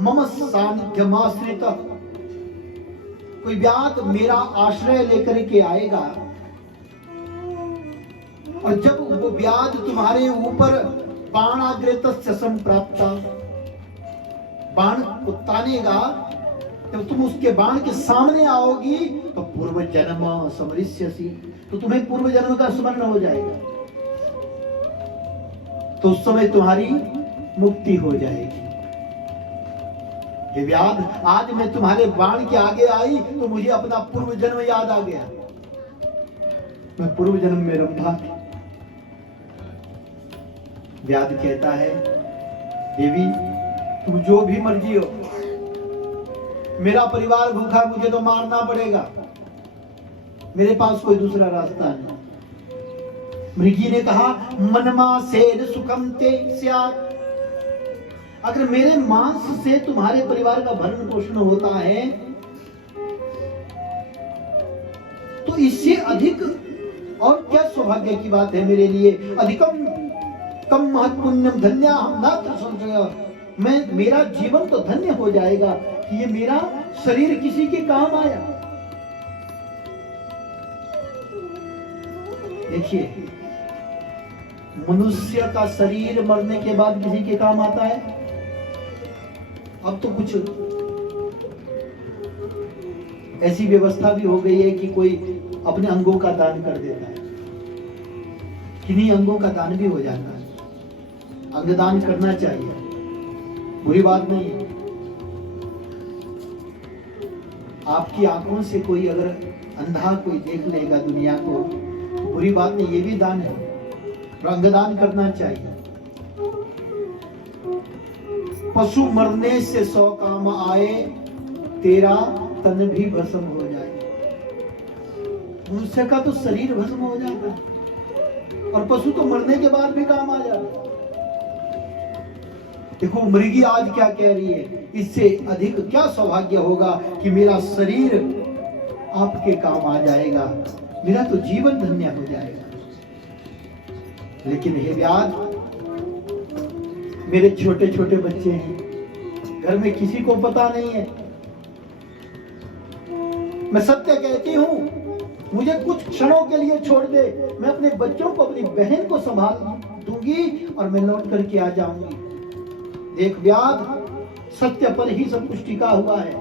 मम सानिध्यमाश्रित, कोई व्याध मेरा आश्रय लेकर के आएगा और जब वो व्याध तुम्हारे ऊपर बाणाग्रेतस्य संप्राप्ता, बाण को तानेगा, जब तुम उसके बाण के सामने आओगी तो पूर्व जन्म समरिष्यसि, तो तुम्हें पूर्व जन्म का स्मरण हो जाएगा, तो उस समय तुम्हारी मुक्ति हो जाएगी। ये व्याध, आज मैं तुम्हारे बाण के आगे आई तो मुझे अपना पूर्व जन्म याद आ गया। मैं पूर्व जन्म में रंभा थी। व्याध कहता है, देवी तुम जो भी मर्जी हो, मेरा परिवार भूखा, मुझे तो मारना पड़ेगा, मेरे पास कोई दूसरा रास्ता नहीं। मृगी ने कहा, मनमा सेन सुखम ते स्यात्, अगर मेरे मांस से तुम्हारे परिवार का भरण पोषण होता है तो इससे अधिक और क्या सौभाग्य की बात है मेरे लिए। अधिकम कम महत्पुण्यम धन्याहम नात्र संशय, मेरा जीवन तो धन्य हो जाएगा कि ये मेरा शरीर किसी के काम आया। देखिए, मनुष्य का शरीर मरने के बाद किसी के काम आता है? अब तो कुछ ऐसी व्यवस्था भी हो गई है कि कोई अपने अंगों का दान कर देता है, किन्हीं अंगों का दान भी हो जाता है। अंगदान करना चाहिए, बुरी बात नहीं है। आपकी आंखों से कोई अगर अंधा कोई देख लेगा दुनिया को, बुरी बात नहीं, ये भी दान है, अंगदान करना चाहिए। पशु मरने से 100 काम आए, तेरा तन भी भस्म हो जाए। मनुष्य का तो शरीर भस्म हो जाता है और पशु तो मरने के बाद भी काम आ जाता है। देखो मृगी आज क्या कह रही है, इससे अधिक क्या सौभाग्य होगा कि मेरा शरीर आपके काम आ जाएगा, मेरा तो जीवन धन्य हो जाएगा। लेकिन हे व्याध, मेरे छोटे छोटे बच्चे हैं, घर में किसी को पता नहीं है, मैं सत्य कहती हूं, मुझे कुछ क्षणों के लिए छोड़ दे, मैं अपने बच्चों को, अपनी बहन को संभाल दूंगी और मैं लौट करके आ जाऊंगी। देख व्याध, सत्य पर ही सब कुछ टिका हुआ है।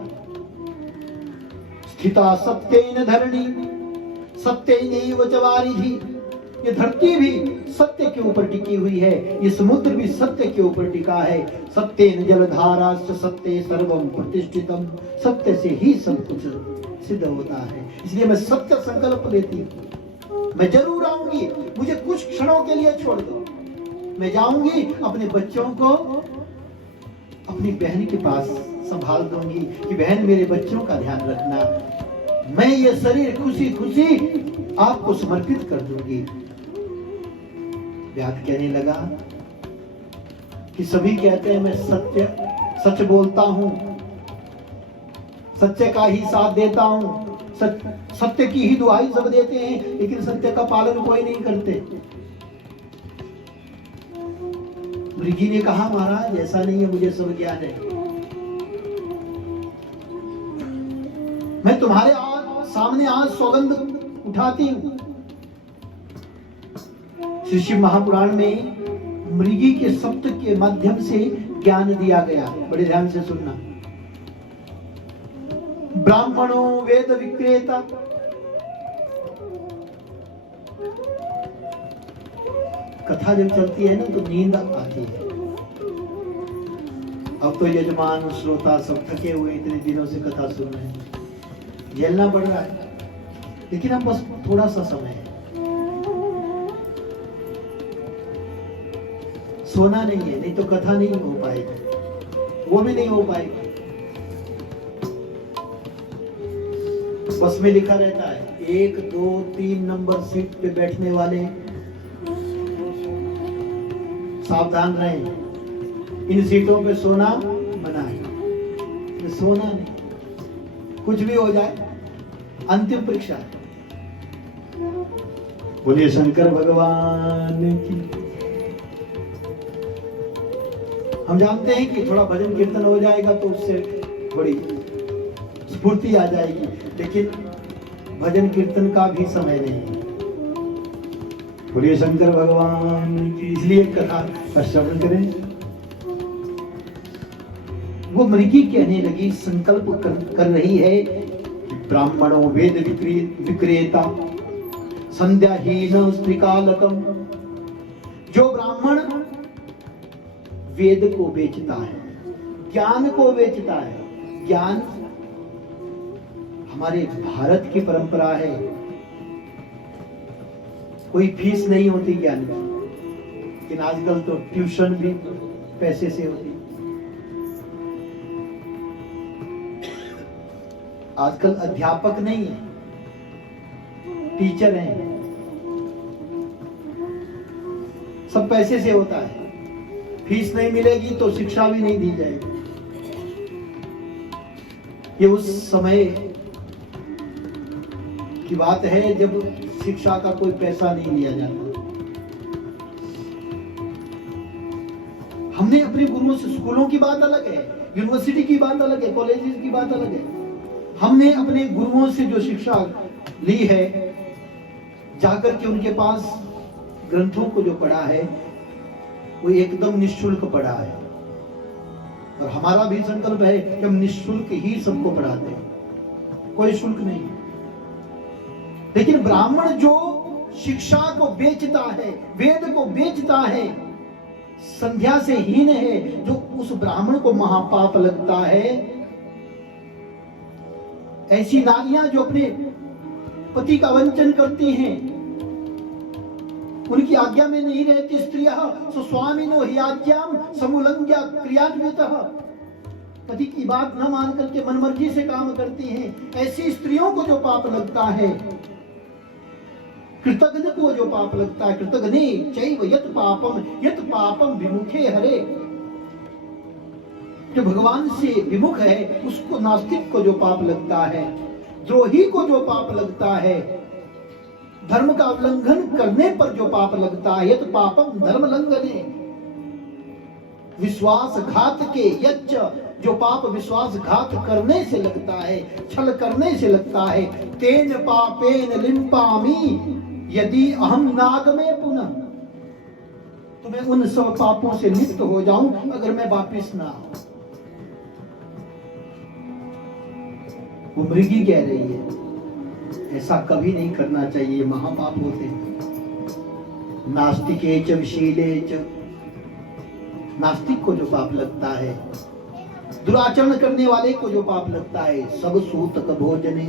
स्थिता सत्येन धरणी सत्येनैव च वारिधि, ये धरती भी सत्य के ऊपर टिकी हुई है, ये समुद्र भी सत्य के ऊपर टिका है। सत्येन जलधाराश्च सत्ये सर्वं प्रतिष्ठितम्, सत्य से ही सब कुछ सिद्ध होता है। इसलिए मैं सत्य संकल्प लेती हूँ, मैं जरूर आऊंगी, मुझे कुछ क्षणों के लिए छोड़ दो, मैं जाऊंगी, अपने बच्चों को अपनी बहन के पास संभाल दूंगी कि बहन मेरे बच्चों का ध्यान रखना, मैं ये शरीर खुशी खुशी आपको समर्पित कर दूंगी। व्याध कहने लगा कि सभी कहते हैं मैं सत्य सच बोलता हूं, सत्य का ही साथ देता हूं, सत्य की ही दुहाई सब देते हैं, लेकिन सत्य का पालन कोई नहीं करते। मृगी ने कहा महाराज ऐसा नहीं है, मुझे सब ज्ञान है, मैं तुम्हारे सामने आज सौगंध उठाती हूं। श्री शिव महापुराण में मृगी के सप्त के माध्यम से ज्ञान दिया गया, बड़े ध्यान से सुनना। ब्राह्मणों वेद विक्रेता, कथा जब चलती है ना तो नींद आती है। अब तो यजमान श्रोता सब थके हुए इतने दिनों से कथा सुन रहे हैं, झेलना पड़ रहा है, लेकिन अब बस थोड़ा सा समय है, सोना नहीं है, नहीं तो कथा नहीं हो पाएगी, वो भी नहीं हो पाएगी। बस में लिखा रहता है 1, 2, 3 नंबर सीट पे बैठने वाले सावधान रहें, इन सीटों पे सोना मना है, सोना नहीं, कुछ भी हो जाए, अंतिम परीक्षा है। बोलिए शंकर भगवान की। हम जानते हैं कि थोड़ा भजन कीर्तन हो जाएगा तो उससे बड़ी स्फूर्ति आ जाएगी, लेकिन भजन कीर्तन का भी समय नहीं है। बोलिए शंकर भगवान की। इसलिए कथा का श्रवण करें। वो मृगी कहने लगी, संकल्प कर रही है कि ब्राह्मणों वेद विक्रेता संध्याहीन स्त्रीकालकम, जो ब्राह्मण वेद को बेचता है, ज्ञान को बेचता है। ज्ञान हमारे भारत की परंपरा है, कोई फीस नहीं होती ज्ञान की, लेकिन आजकल तो ट्यूशन भी पैसे से होती। आजकल अध्यापक नहीं है, टीचर हैं, सब पैसे से होता है। फीस नहीं मिलेगी तो शिक्षा भी नहीं दी जाएगी। ये उस समय की बात है जब शिक्षा का कोई पैसा नहीं लिया जाता। हमने अपने गुरुओं से, स्कूलों की बात अलग है, यूनिवर्सिटी की बात अलग है, कॉलेजेस की बात अलग है। हमने अपने गुरुओं से जो शिक्षा ली है, जाकर के उनके पास ग्रंथों को जो पढ़ा है वो एकदम निःशुल्क पढ़ा है। और हमारा भी संकल्प है कि हम निःशुल्क ही सबको पढ़ाते हैं, कोई शुल्क नहीं। लेकिन ब्राह्मण जो शिक्षा को बेचता है, वेद को बेचता है, संध्या से हीन है, जो उस ब्राह्मण को महापाप लगता है। ऐसी नारियां जो अपने पति का वंचन करती हैं, उनकी आज्ञा में नहीं रहती, स्त्रियः स्वस्वामिनो हि आज्ञाम समुल्लंघ्य क्रियान्वितः, पति की बात न मान करके मनमर्जी से काम करती हैं, ऐसी स्त्रियों को जो पाप लगता है, कृतघ्न को जो पाप लगता है, कृतघ्ने चैव यत् पापम विमुखे हरे, जो भगवान से विमुख है उसको, नास्तिक को जो पाप लगता है, द्रोही को जो पाप लगता है, धर्म का उल्लंघन करने पर जो पाप लगता है, यत् पापम धर्म लंघने, विश्वासघात के यज्ञ, जो पाप विश्वासघात करने से लगता है, छल करने से लगता है, तेन पापेन लिंपामि यदि अहम नागमे पुनः, तो मैं उन सब पापों से लिप्त हो जाऊं अगर मैं वापिस ना आऊं। वो मृगी कह रही है ऐसा कभी नहीं करना चाहिए, महापाप होते हैं। नास्तिके च विशीले च, नास्तिक को जो पाप लगता है, दुराचरण करने वाले को जो पाप लगता है, सब सूतक भोजने,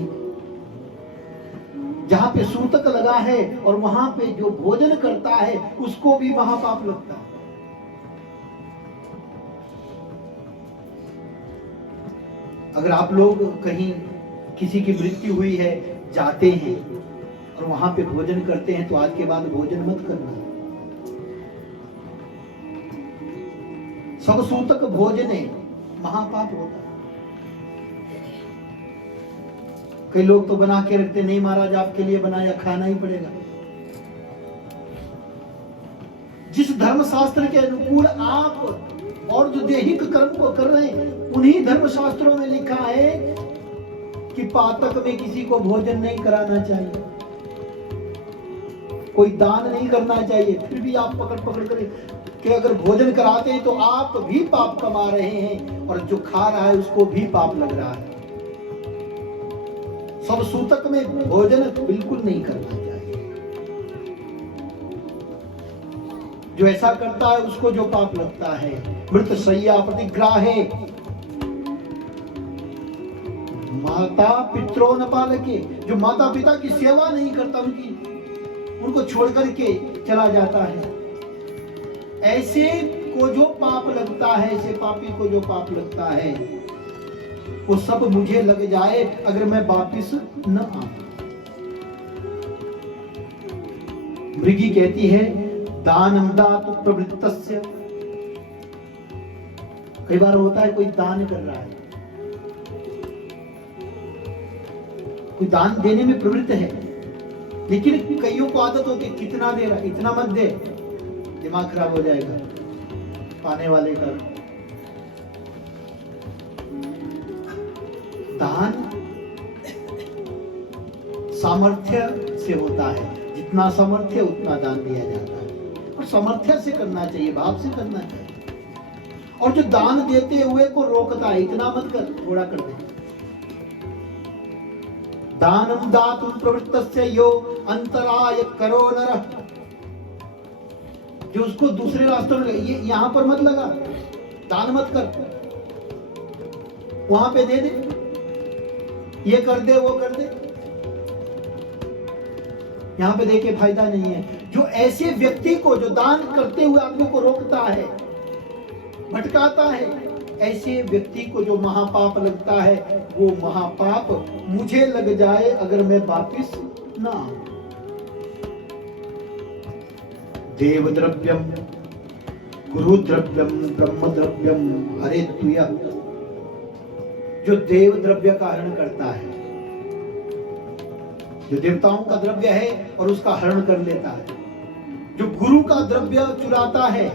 जहां पे सूतक लगा है और वहां पे जो भोजन करता है उसको भी महापाप लगता है। अगर आप लोग कहीं किसी की मृत्यु हुई है, जाते हैं और वहां पे भोजन करते हैं, तो आज के बाद भोजन मत करना। सब सूतक भोजने, महापाप होता है। कई लोग तो बना के रखते, नहीं महाराज आपके लिए बनाया, खाना ही पड़ेगा। जिस धर्म शास्त्र के अनुकूल आप और जो दैहिक कर्म को कर रहे हैं, उन्हीं धर्म शास्त्रों में लिखा है कि पातक में किसी को भोजन नहीं कराना चाहिए, कोई दान नहीं करना चाहिए। फिर भी आप पकड़ पकड़ कर कि अगर भोजन कराते हैं तो आप भी पाप कमा रहे हैं और जो खा रहा है उसको भी पाप लग रहा है। सब सूतक में भोजन बिल्कुल नहीं करना चाहिए। जो ऐसा करता है उसको जो पाप लगता है। मृत शय्या प्रतिग्राहे माता पितरों न पालके, जो माता पिता की सेवा नहीं करता, उनको छोड़ करके चला जाता है, ऐसे को जो पाप लगता है, ऐसे पापी को जो पाप लगता है, वो सब मुझे लग जाए अगर मैं वापिस न आऊं। मृगी कहती है दानम दातु प्रवृत्तस्य। कई बार होता है कोई दान कर रहा है, कोई दान देने में प्रवृत्त है, लेकिन कईयों को आदत होती है कितना दे रहा, इतना मत दे, दिमाग खराब हो जाएगा पाने वाले का। दान सामर्थ्य से होता है, जितना सामर्थ्य उतना दान दिया जाता है, और सामर्थ्य से करना चाहिए, भाव से करना चाहिए। और जो दान देते हुए को रोकता है, इतना मत कर, थोड़ा कर दे। दानम दातुं प्रवृत्तस्य यो अंतराय करो नरः, जो उसको दूसरे रास्तों में ये यहां पर मत लगा, दान मत कर, वहां पे दे दे, ये कर दे वो कर दे, यहां पे देके फायदा नहीं है। जो ऐसे व्यक्ति को, जो दान करते हुए आदमी को रोकता है, भटकाता है, ऐसे व्यक्ति को जो महापाप लगता है, वो महापाप मुझे लग जाए अगर मैं वापिस ना आऊं। देव द्रव्यम गुरु द्रव्यम ब्रह्म द्रव्यम हरे तुया, जो देव द्रव्य का हरण करता है, जो देवताओं का द्रव्य है और उसका हरण कर लेता है, जो गुरु का द्रव्य चुराता है,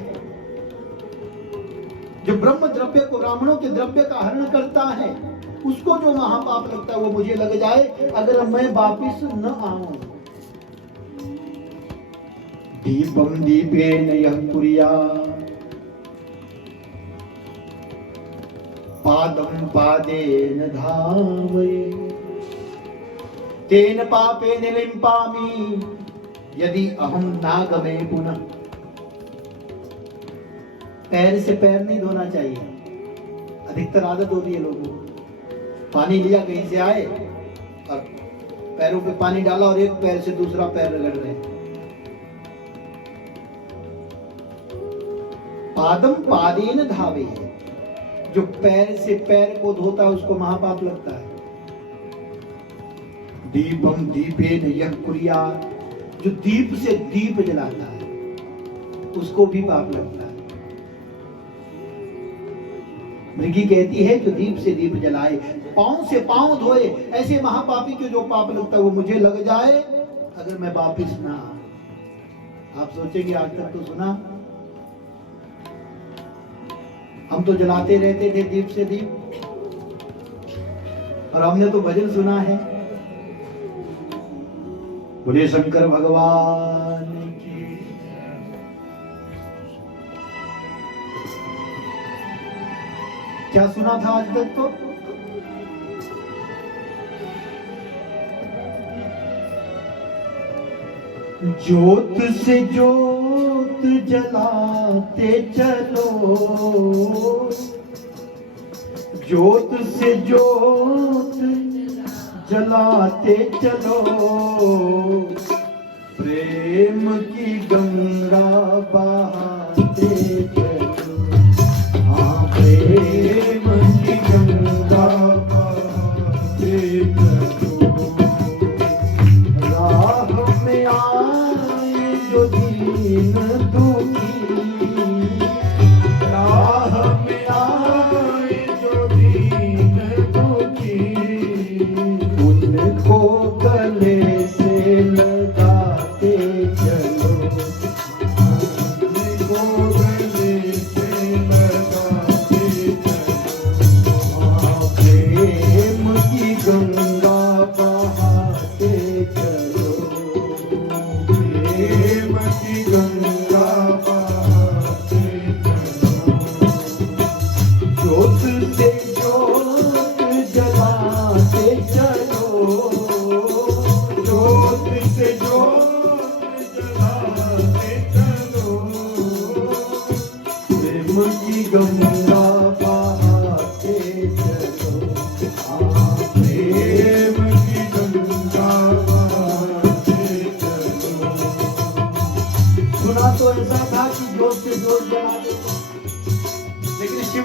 जो ब्रह्म द्रव्य को, ब्राह्मणों के द्रव्य का हरण करता है, उसको जो महापाप लगता है वो मुझे लग जाए अगर मैं वापिस न आऊं। दीपम दीपेन यः कुर्यात् पादम पादेन धावयेत् तेन पापेन लिम्पामि यदि अहम नागमे पुनः। पैर से पैर नहीं धोना चाहिए, अधिकतर आदत होती है लोगों को, पानी लिया कहीं से आए और पैरों पे पानी डाला और एक पैर से दूसरा पैर रगड़ रहे। पादम पादेन धावे, जो पैर से पैर को धोता है उसको महापाप लगता है। दीपम दीपेन यः कुर्यात्, जो दीप से दीप जलाता है उसको भी पाप लगता है। मृगी कहती है जो दीप से दीप जलाए, पांव से पांव धोए, ऐसे महापापी को जो पाप लगता है वो मुझे लग जाए अगर मैं वापिस ना आऊं। आप सोचेंगे आज तक तो सुना, हम तो जलाते रहते थे दीप से दीप, और हमने तो भजन सुना है, बोले शंकर भगवान की। क्या सुना था आज तक? तो ज्योत से ज्योत जलाते चलो, ज्योत से ज्योत जलाते चलो, प्रेम की गंगा बहाते चलो, हाँ प्रेम की गंगा बहाते चलो। राह में आए जो दीन दुखी, राह में आए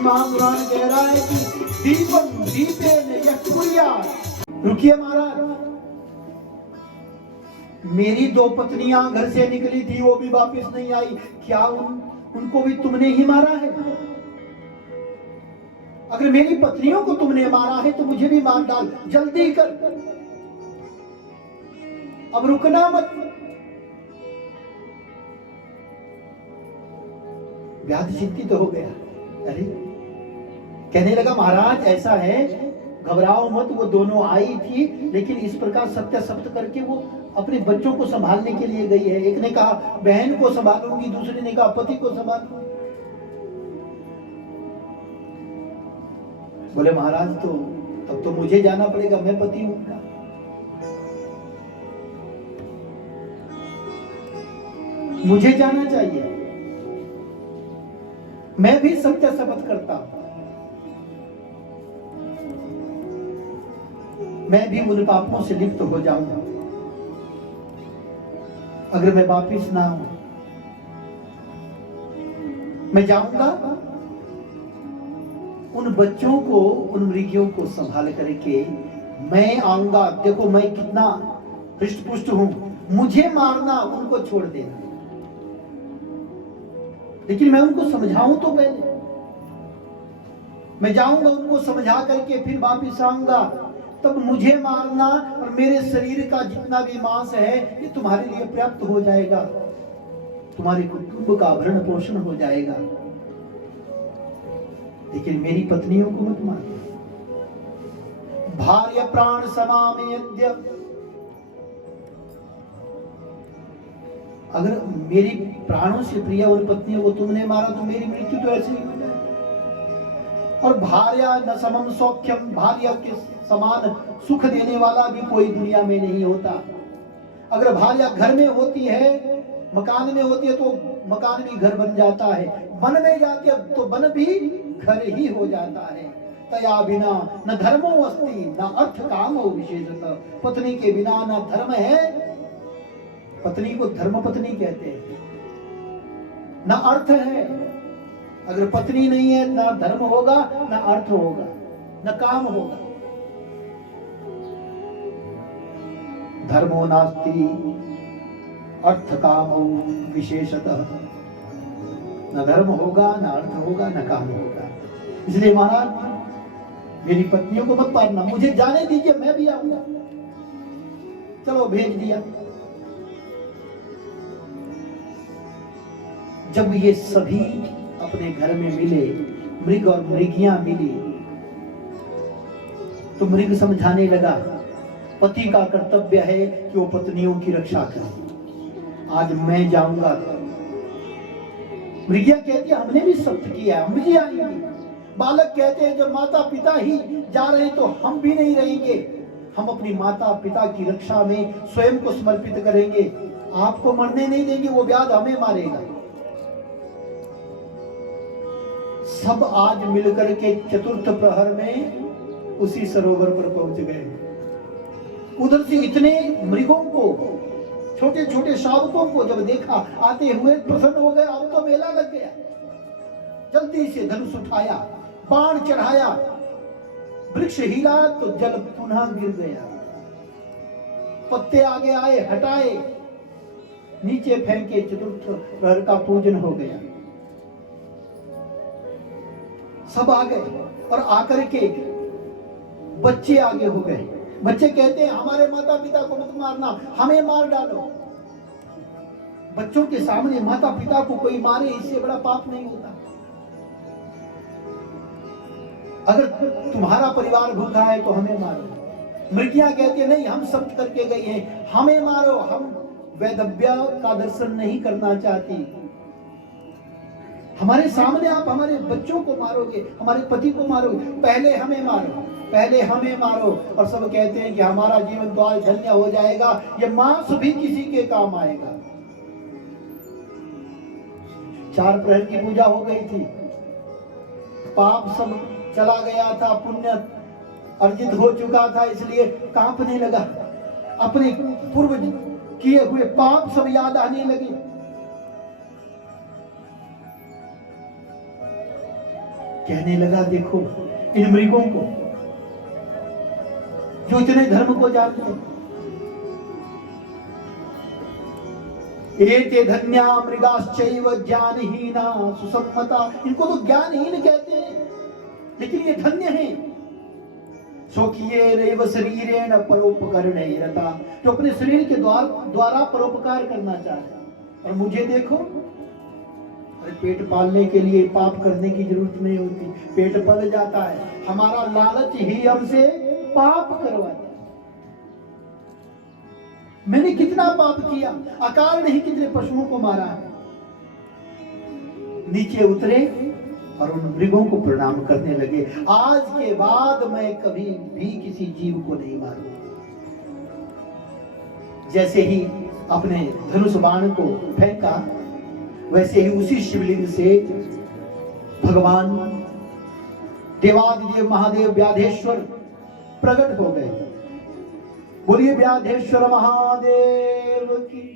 महापुराण कह रहा है कि दीपम दीपेन यः कुर्यात्। रुकिए महाराज, मेरी 2 पत्नियां घर से निकली थी, वो भी वापस नहीं आई, क्या उनको भी तुमने ही मारा है? अगर मेरी पत्नियों को तुमने मारा है तो मुझे भी मार डाल, जल्दी कर, अब रुकना मत। व्याध चिंतित हो गया। अरे, कहने लगा महाराज ऐसा है, घबराओ मत, वो दोनों आई थी, लेकिन इस प्रकार सत्य सप्त करके वो अपने बच्चों को संभालने के लिए गई है। एक ने कहा बहन को संभालूंगी, दूसरे ने कहा पति को संभालूंगी। बोले महाराज तो तब तो मुझे जाना पड़ेगा, मैं पति हूं। मुझे जाना चाहिए, मैं भी सत्य शपथ करता हूं, मैं भी उन पापों से लिप्त हो जाऊंगा। अगर मैं वापिस ना आऊं, मैं जाऊंगा उन बच्चों को, उन मृगियों को संभाल करके मैं आऊंगा। देखो मैं कितना हृष्ट पुष्ट हूं, मुझे मारना, उनको छोड़ देना, लेकिन मैं उनको समझाऊं तो पहले। मैं जाऊंगा उनको समझा करके फिर वापिस आऊंगा, तब मुझे मारना और मेरे शरीर का जितना भी मांस है ये तुम्हारे लिए पर्याप्त हो जाएगा, तुम्हारे कुटुंब का भरण पोषण हो जाएगा, लेकिन मेरी पत्नियों को मत मार। भार्य प्राण समामेद्य, अगर मेरी प्राणों से प्रिय उन पत्नियों को तुमने मारा तो मेरी मृत्यु तो ऐसे ही हो जाएगी। और भार्या न समम सौख्यम, भार्या के समान सुख देने वाला भी कोई दुनिया में नहीं होता। अगर भार्या घर में होती है, मकान में होती है तो मकान भी घर बन जाता है, वन में जाती है तो वन भी घर ही हो जाता है। तया बिना न धर्मो अस्ति न अर्थ कामो विशेषतः, पत्नी के बिना न धर्म है, पत्नी को धर्म पत्नी कहते हैं, न अर्थ है। अगर पत्नी नहीं है ना धर्म होगा, ना अर्थ होगा, ना काम होगा। धर्मो नास्ति अर्थ कामो विशेषतः, न धर्म होगा, ना अर्थ होगा, ना काम होगा। इसलिए महाराज मेरी पत्नियों को मत मारना, मुझे जाने दीजिए, मैं भी आऊंगा। चलो भेज दिया। जब ये सभी अपने घर में मिले, मृग और मृगियां मिली, तो मृग समझाने लगा पति का कर्तव्य है कि वो पत्नियों की रक्षा करे। आज मैं जाऊंगा। मृगिया कहती है हमने भी सख्त किया, हम भी आएंगे। बालक कहते हैं जब माता पिता ही जा रहे तो हम भी नहीं रहेंगे, हम अपनी माता पिता की रक्षा में स्वयं को समर्पित करेंगे। आपको मरने नहीं देंगे, वो व्याध हमें मारेगा। सब आज मिलकर के चतुर्थ प्रहर में उसी सरोवर पर पहुंच गए। उधर से इतने मृगों को, छोटे छोटे शावकों को जब देखा आते हुए, प्रसन्न हो गए। अब तो मेला लग गया। जल्दी से धनुष उठाया, बाण चढ़ाया, वृक्ष हिला तो जल पुनः गिर गया। पत्ते आगे आए, हटाए, नीचे फेंके, चतुर्थ प्रहर का पूजन हो गया। सब आ गए और आकर के बच्चे आगे हो गए। बच्चे कहते हैं हमारे माता पिता को मत मारना, हमें मार डालो। बच्चों के सामने माता पिता को कोई मारे, इससे बड़ा पाप नहीं होता। अगर तुम्हारा परिवार भूखा है तो हमें मारो। मृगियां कहती है नहीं, हम सख्त करके गई हैं, हमें मारो, हम वैधव्य का दर्शन नहीं करना चाहती। हमारे सामने आप हमारे बच्चों को मारोगे, हमारे पति को मारोगे, पहले हमें मारो, पहले हमें मारो। और सब कहते हैं कि हमारा जीवन तो आज धन्य हो जाएगा, ये मांस भी किसी के काम आएगा। 4 प्रहर की पूजा हो गई थी, पाप सब चला गया था, पुण्य अर्जित हो चुका था, इसलिए कांपने लगा। अपने पूर्व किए हुए पाप सब याद आने लगे। कहने लगा, देखो इन मृगों को जो इतने धर्म को जानते हैं, एते धन्या मृगाश्चैव ज्ञानहीना सुसम्मता, इनको तो ज्ञानहीन कहते हैं, लेकिन ये धन्य हैं। स्वकीयेनैव शरीरेण परोपकरणैरता, जो अपने शरीर के द्वारा परोपकार करना चाहते। और मुझे देखो, अरे पेट पालने के लिए पाप करने की जरूरत नहीं होती, पेट पल जाता है। हमारा लालच ही हमसे पाप करवाता है। मैंने कितना पाप किया, अकारण ही कितने पशुओं को मारा है। नीचे उतरे और उन मृगों को प्रणाम करने लगे, आज के बाद मैं कभी भी किसी जीव को नहीं मारूंगा। जैसे ही अपने धनुष बाण को फेंका, वैसे ही उसी शिवलिंग से भगवान देवादिदेव महादेव व्याधेश्वर प्रकट हो गए। बोलिए व्याधेश्वर महादेव की।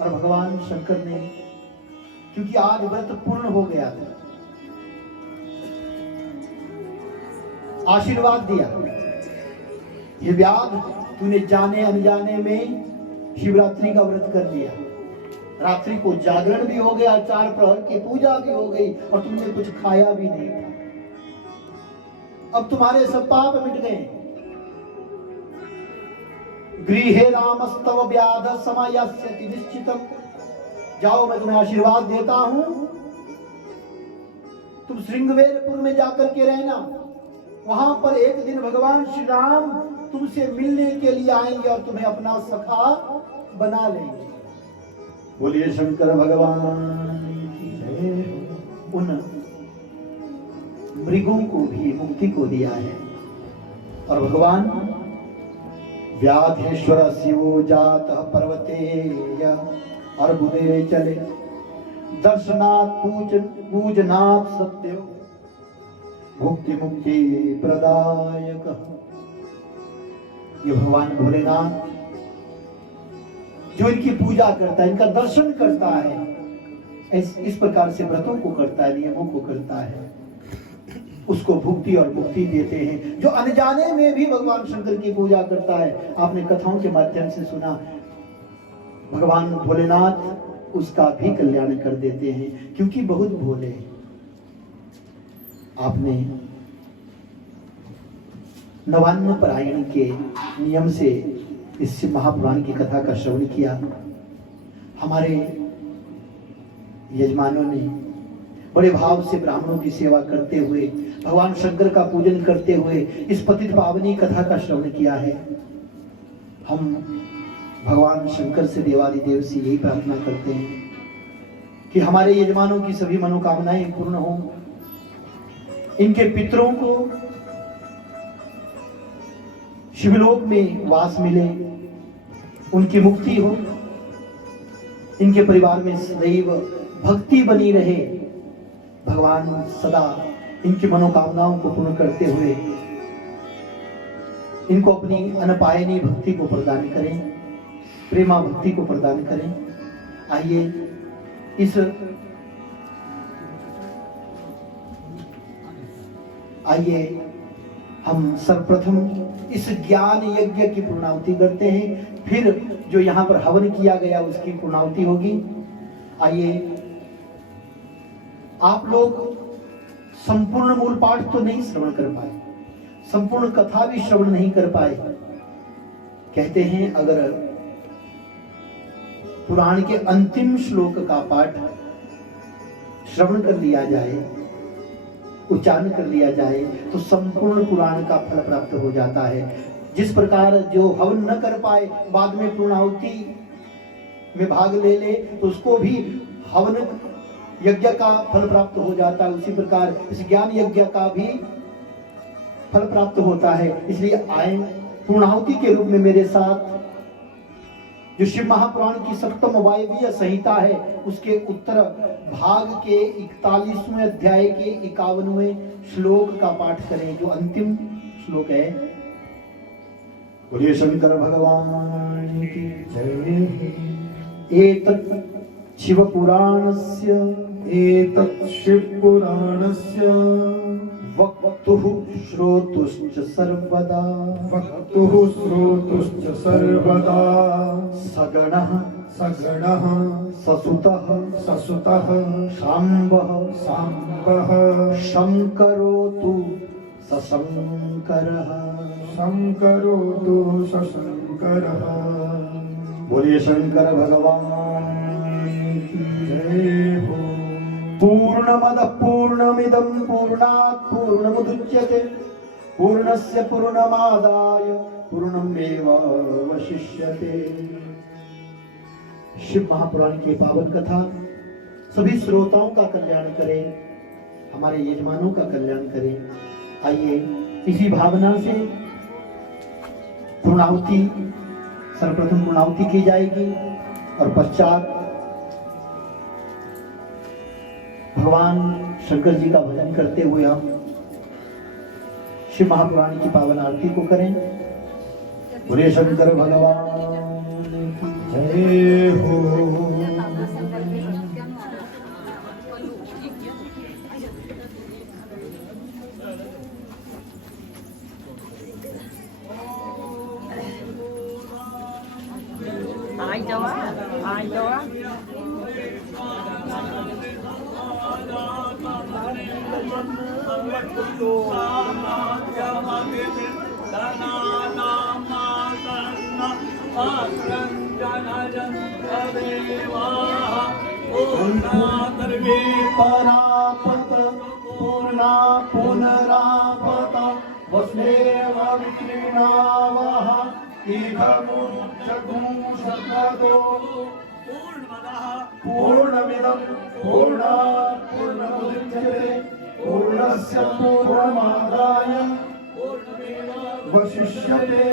और भगवान शंकर ने, क्योंकि आज व्रत पूर्ण हो गया था, आशीर्वाद दिया, ये व्याध तूने जाने अनजाने में शिवरात्रि का व्रत कर लिया, रात्रि को जागरण भी हो गया, 4 प्रहर की पूजा भी हो गई, और तुमने कुछ खाया भी नहीं था। अब तुम्हारे सब पाप मिट गए। गृहे रामस्तव व्याध समायास्यति निश्चितम, जाओ मैं तुम्हें आशीर्वाद देता हूं, तुम श्रृंगवेरपुर में जाकर के रहना। वहां पर एक दिन भगवान श्री राम तुमसे मिलने के लिए आएंगे और तुम्हें अपना सखा बना लेंगे। बोलिए शंकर भगवान की जय। उन मृगों को भी मुक्ति को दिया है। और भगवान व्याधेश्वर शिवो जात पर्वते अर्बुदे चले, दर्शनात् पूजनात् सत्यो मुक्ति मुक्ति प्रदायक। ये भगवान भोलेनाथ जो इनकी पूजा करता है, इनका दर्शन करता है, इस प्रकार से व्रतों को करता है, नियमों को करता है, उसको भुक्ति और मुक्ति देते हैं। जो अनजाने में भी भगवान शंकर की पूजा करता है, आपने कथाओं के माध्यम से सुना, भगवान भोलेनाथ उसका भी कल्याण कर देते हैं, क्योंकि बहुत भोले हैं। आपने नवान्न परायण के नियम से इस महापुराण की कथा का श्रवण किया। हमारे यजमानों ने बड़े भाव से ब्राह्मणों की सेवा करते हुए, भगवान शंकर का पूजन करते हुए इस पतित पावनी कथा का श्रवण किया है। हम भगवान शंकर से, देवादिदेव से यही प्रार्थना करते हैं कि हमारे यजमानों की सभी मनोकामनाएं पूर्ण हों, इनके पितरों को शिवलोक में वास मिले, उनकी मुक्ति हो, इनके परिवार में सदैव भक्ति बनी रहे। भगवान सदा इनकी मनोकामनाओं को पूर्ण करते हुए इनको अपनी अनपायनी भक्ति को प्रदान करें, प्रेमा भक्ति को प्रदान करें। आइए हम सर्वप्रथम इस ज्ञान यज्ञ की पूर्णाहुति करते हैं, फिर जो यहाँ पर हवन किया गया उसकी पूर्णाहुति होगी। आइए, आप लोग संपूर्ण मूल पाठ तो नहीं श्रवण कर पाए, संपूर्ण कथा भी श्रवण नहीं कर पाए। कहते हैं अगर पुराण के अंतिम श्लोक का पाठ श्रवण कर लिया जाए, उच्चारण कर लिया जाए, तो संपूर्ण पुराण का फल प्राप्त हो जाता है। जिस प्रकार जो हवन न कर पाए बाद में पूर्णाहुति में भाग ले ले तो उसको भी हवन यज्ञ का फल प्राप्त हो जाता है, उसी प्रकार इस ज्ञान यज्ञ का भी फल प्राप्त होता है। इसलिए आए पूर्णाहुति के रूप में मेरे साथ जो शिव महापुराण की सप्तम वायवीय संहिता है उसके उत्तर भाग के 41वें अध्याय के 51वें श्लोक का पाठ करें, जो अंतिम श्लोक है। बोलिए शंकर भगवान की जय। एतत् शिव पुराणस्य एतत् शिवपुराणस्य वक्तुः श्रोतुश्च सर्वदा वक्तुः श्रोतुश्च सर्वदा सगणः सगणः ससुतः ससुतः शाम्बः साम्बः शङ्करोतु सशङ्करः। शङ्करोतु सशङ्करः। बोलिए शंकर भगवान की जय हो। पूर्णमदः पूर्णमिदं पूर्णात् पूर्णमुदच्यते पूर्णस्य पूर्णमादाय पूर्णमेवावशिष्यते। शिव महापुराण की पावन कथा सभी श्रोताओं का कल्याण करे, हमारे यजमानों का कल्याण करे। आइए इसी भावना से पूर्णाहुति, सर्वप्रथम पूर्णाहुति की जाएगी और पश्चात भगवान शंकर जी का भजन करते हुए हम शिव महापुराण की पावन आरती को करें। बोले शंकर भगवान की जय हो। ai cho á परापत पूर्णा पुनरापत वसुदेव विक्रीणावः इदमुच्चगुंशततो पूर्णमिदं पूर्णात् पूर्णमुदच्यते पूर्णस्य पूर्णमादाय वशिष्यते।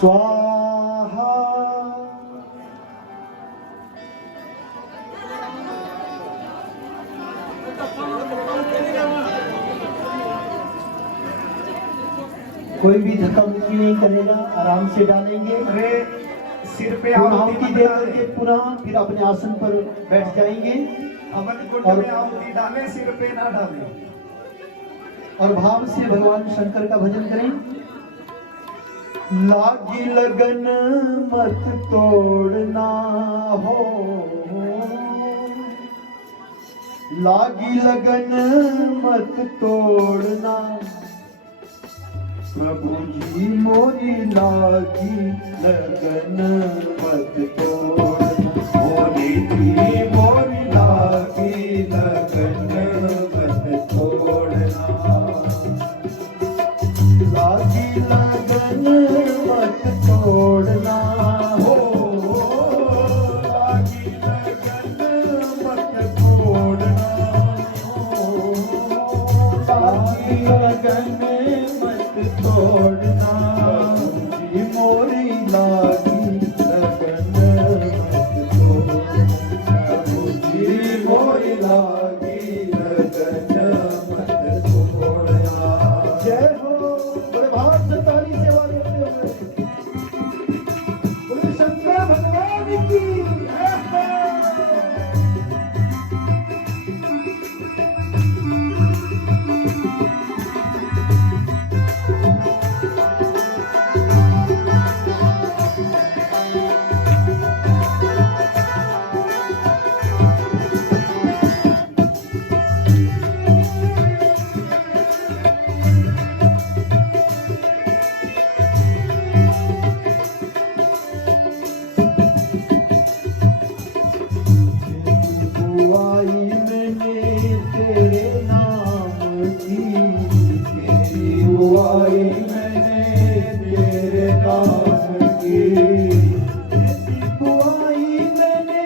स्वाहा। कोई भी धक्का मुक्की नहीं करेगा, आराम से डालेंगे। अरे सिर पे आहुति दे करके पुनः फिर अपने आसन पर बैठ जाएंगे अमन कुंड में आहुति डालें, सिर पे ना डालें और भाव से भगवान शंकर का भजन करें। लागी लगन मत तोड़ना हो, लागी लगन मत तोड़ना, प्रभु जी मोरी लागी लगन मत तोड़ना, मोरी जी मोरी लागी लगन मत तोड़ना, लागी लगन मत तोड़ना हो, लागी लगन मत तोड़ना हो, लागी लगन मत तोड़ना, जी मोरी लागी लगन मत तोड़ना, जी मोरी लागी लगन मत तोड़ना। जय हो। बड़े भाव से ताली सेवा देते हुए बोले शंकर भगवान की जय हो। बुआई मैंने तेरे नाम की, तेरी बुआई मैंने तेरे नाम की, तेरी बुआई मैंने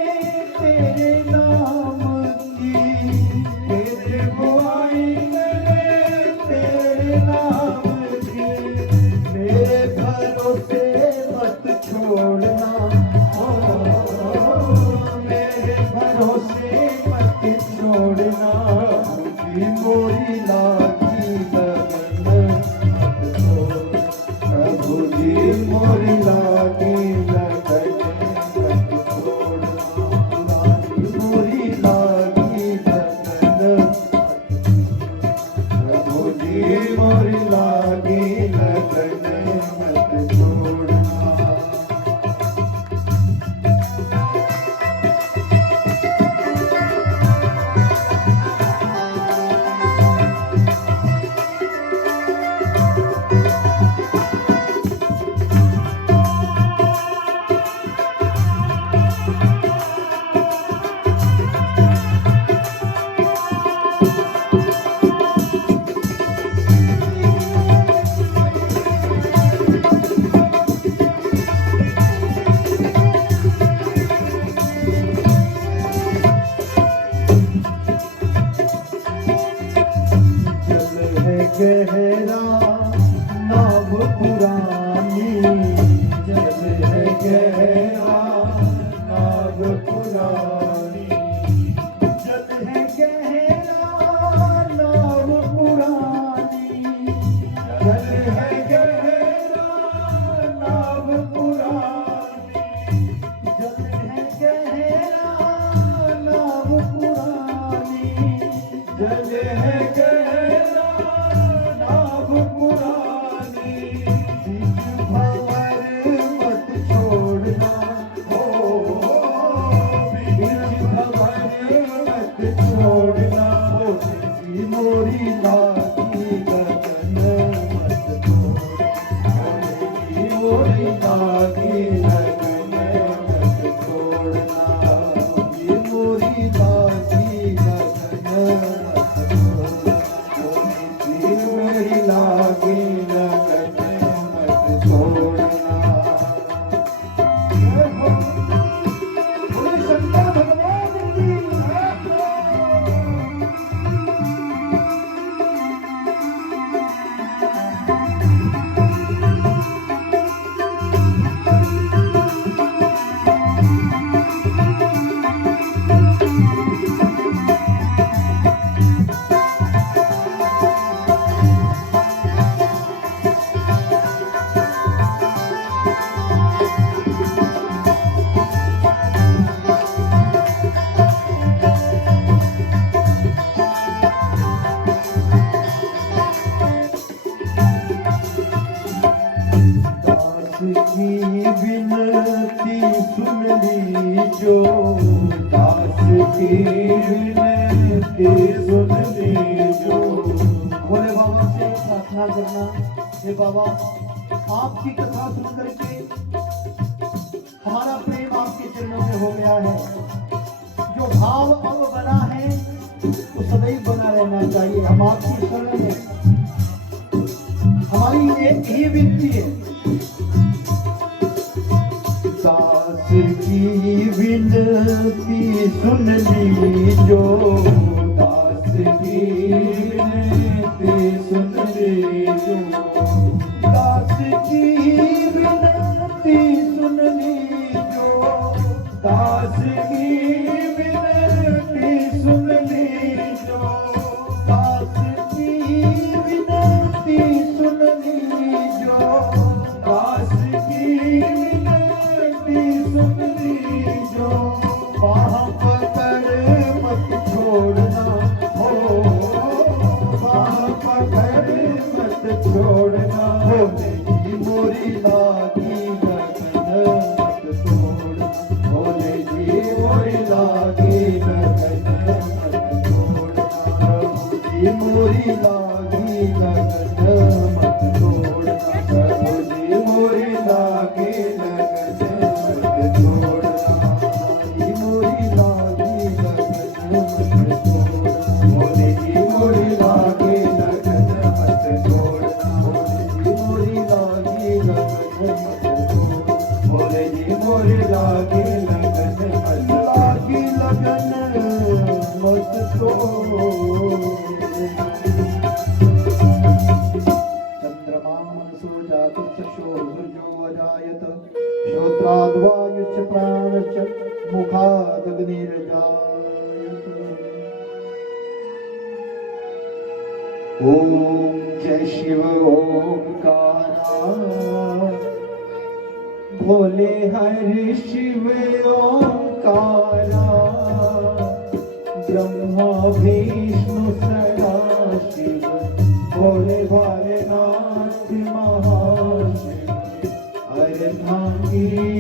तेरे नाम की, तेरी बुआई मैंने तेरे नाम की, मेरे भरोसे मत छोड़ना, मेरे भरोसे मत छोड़ना, जी मोरी लागी लगन विनती सुन ली जो, दास की विनती सुन ली जो। भोले बाबा से प्रार्थना करना, हे बाबा आपकी कथा सुन करके हमारा प्रेम आपके चरणों में हो गया है। जो भाव अब बना है वो सदैव बना रहना चाहिए। हम आपकी शरण में, हमारी एक ही विनती है, दास की विनती सुन ली जो, दास की विनती सुन ली जो, दास की विनती सुन ली जो, दास की विनती सुन ली जो, दास की विनती सुन ली जो, दास की सुन ली जो। बाह पकड़ मत छोड़ना हो, बाह पकड़ मत छोड़ना हो, मेरी मोरी लागी लगन मत तोड़ना, भोले जी मोरी लागी लगन मत तोड़ना, जी मोरी लागी लगन मत तोड़ना, जी मोरी लागी लगन मत तोड़ना, जी मोरी लागी लगन मत तोड़ना, भोले जी मोरी लागी लगन मत तोड़ना, भोले जी मोरी लागी लगन मत तोड़ना, भोले जी मोरी लागी लगन मत तोड़ना। चंद्रमांसुजातश्चक्षुर्जोऽजायत, श्रोत्राद्वायुश्च प्राणश्च मुखादग्निर्जायत। ओम जय शिव ओंकारा, भोले हरि शिव ओंकारा, ब्रह्मा विष्णु सदा शिव, भोले भालेनाथ महाशिव, अर्धांगी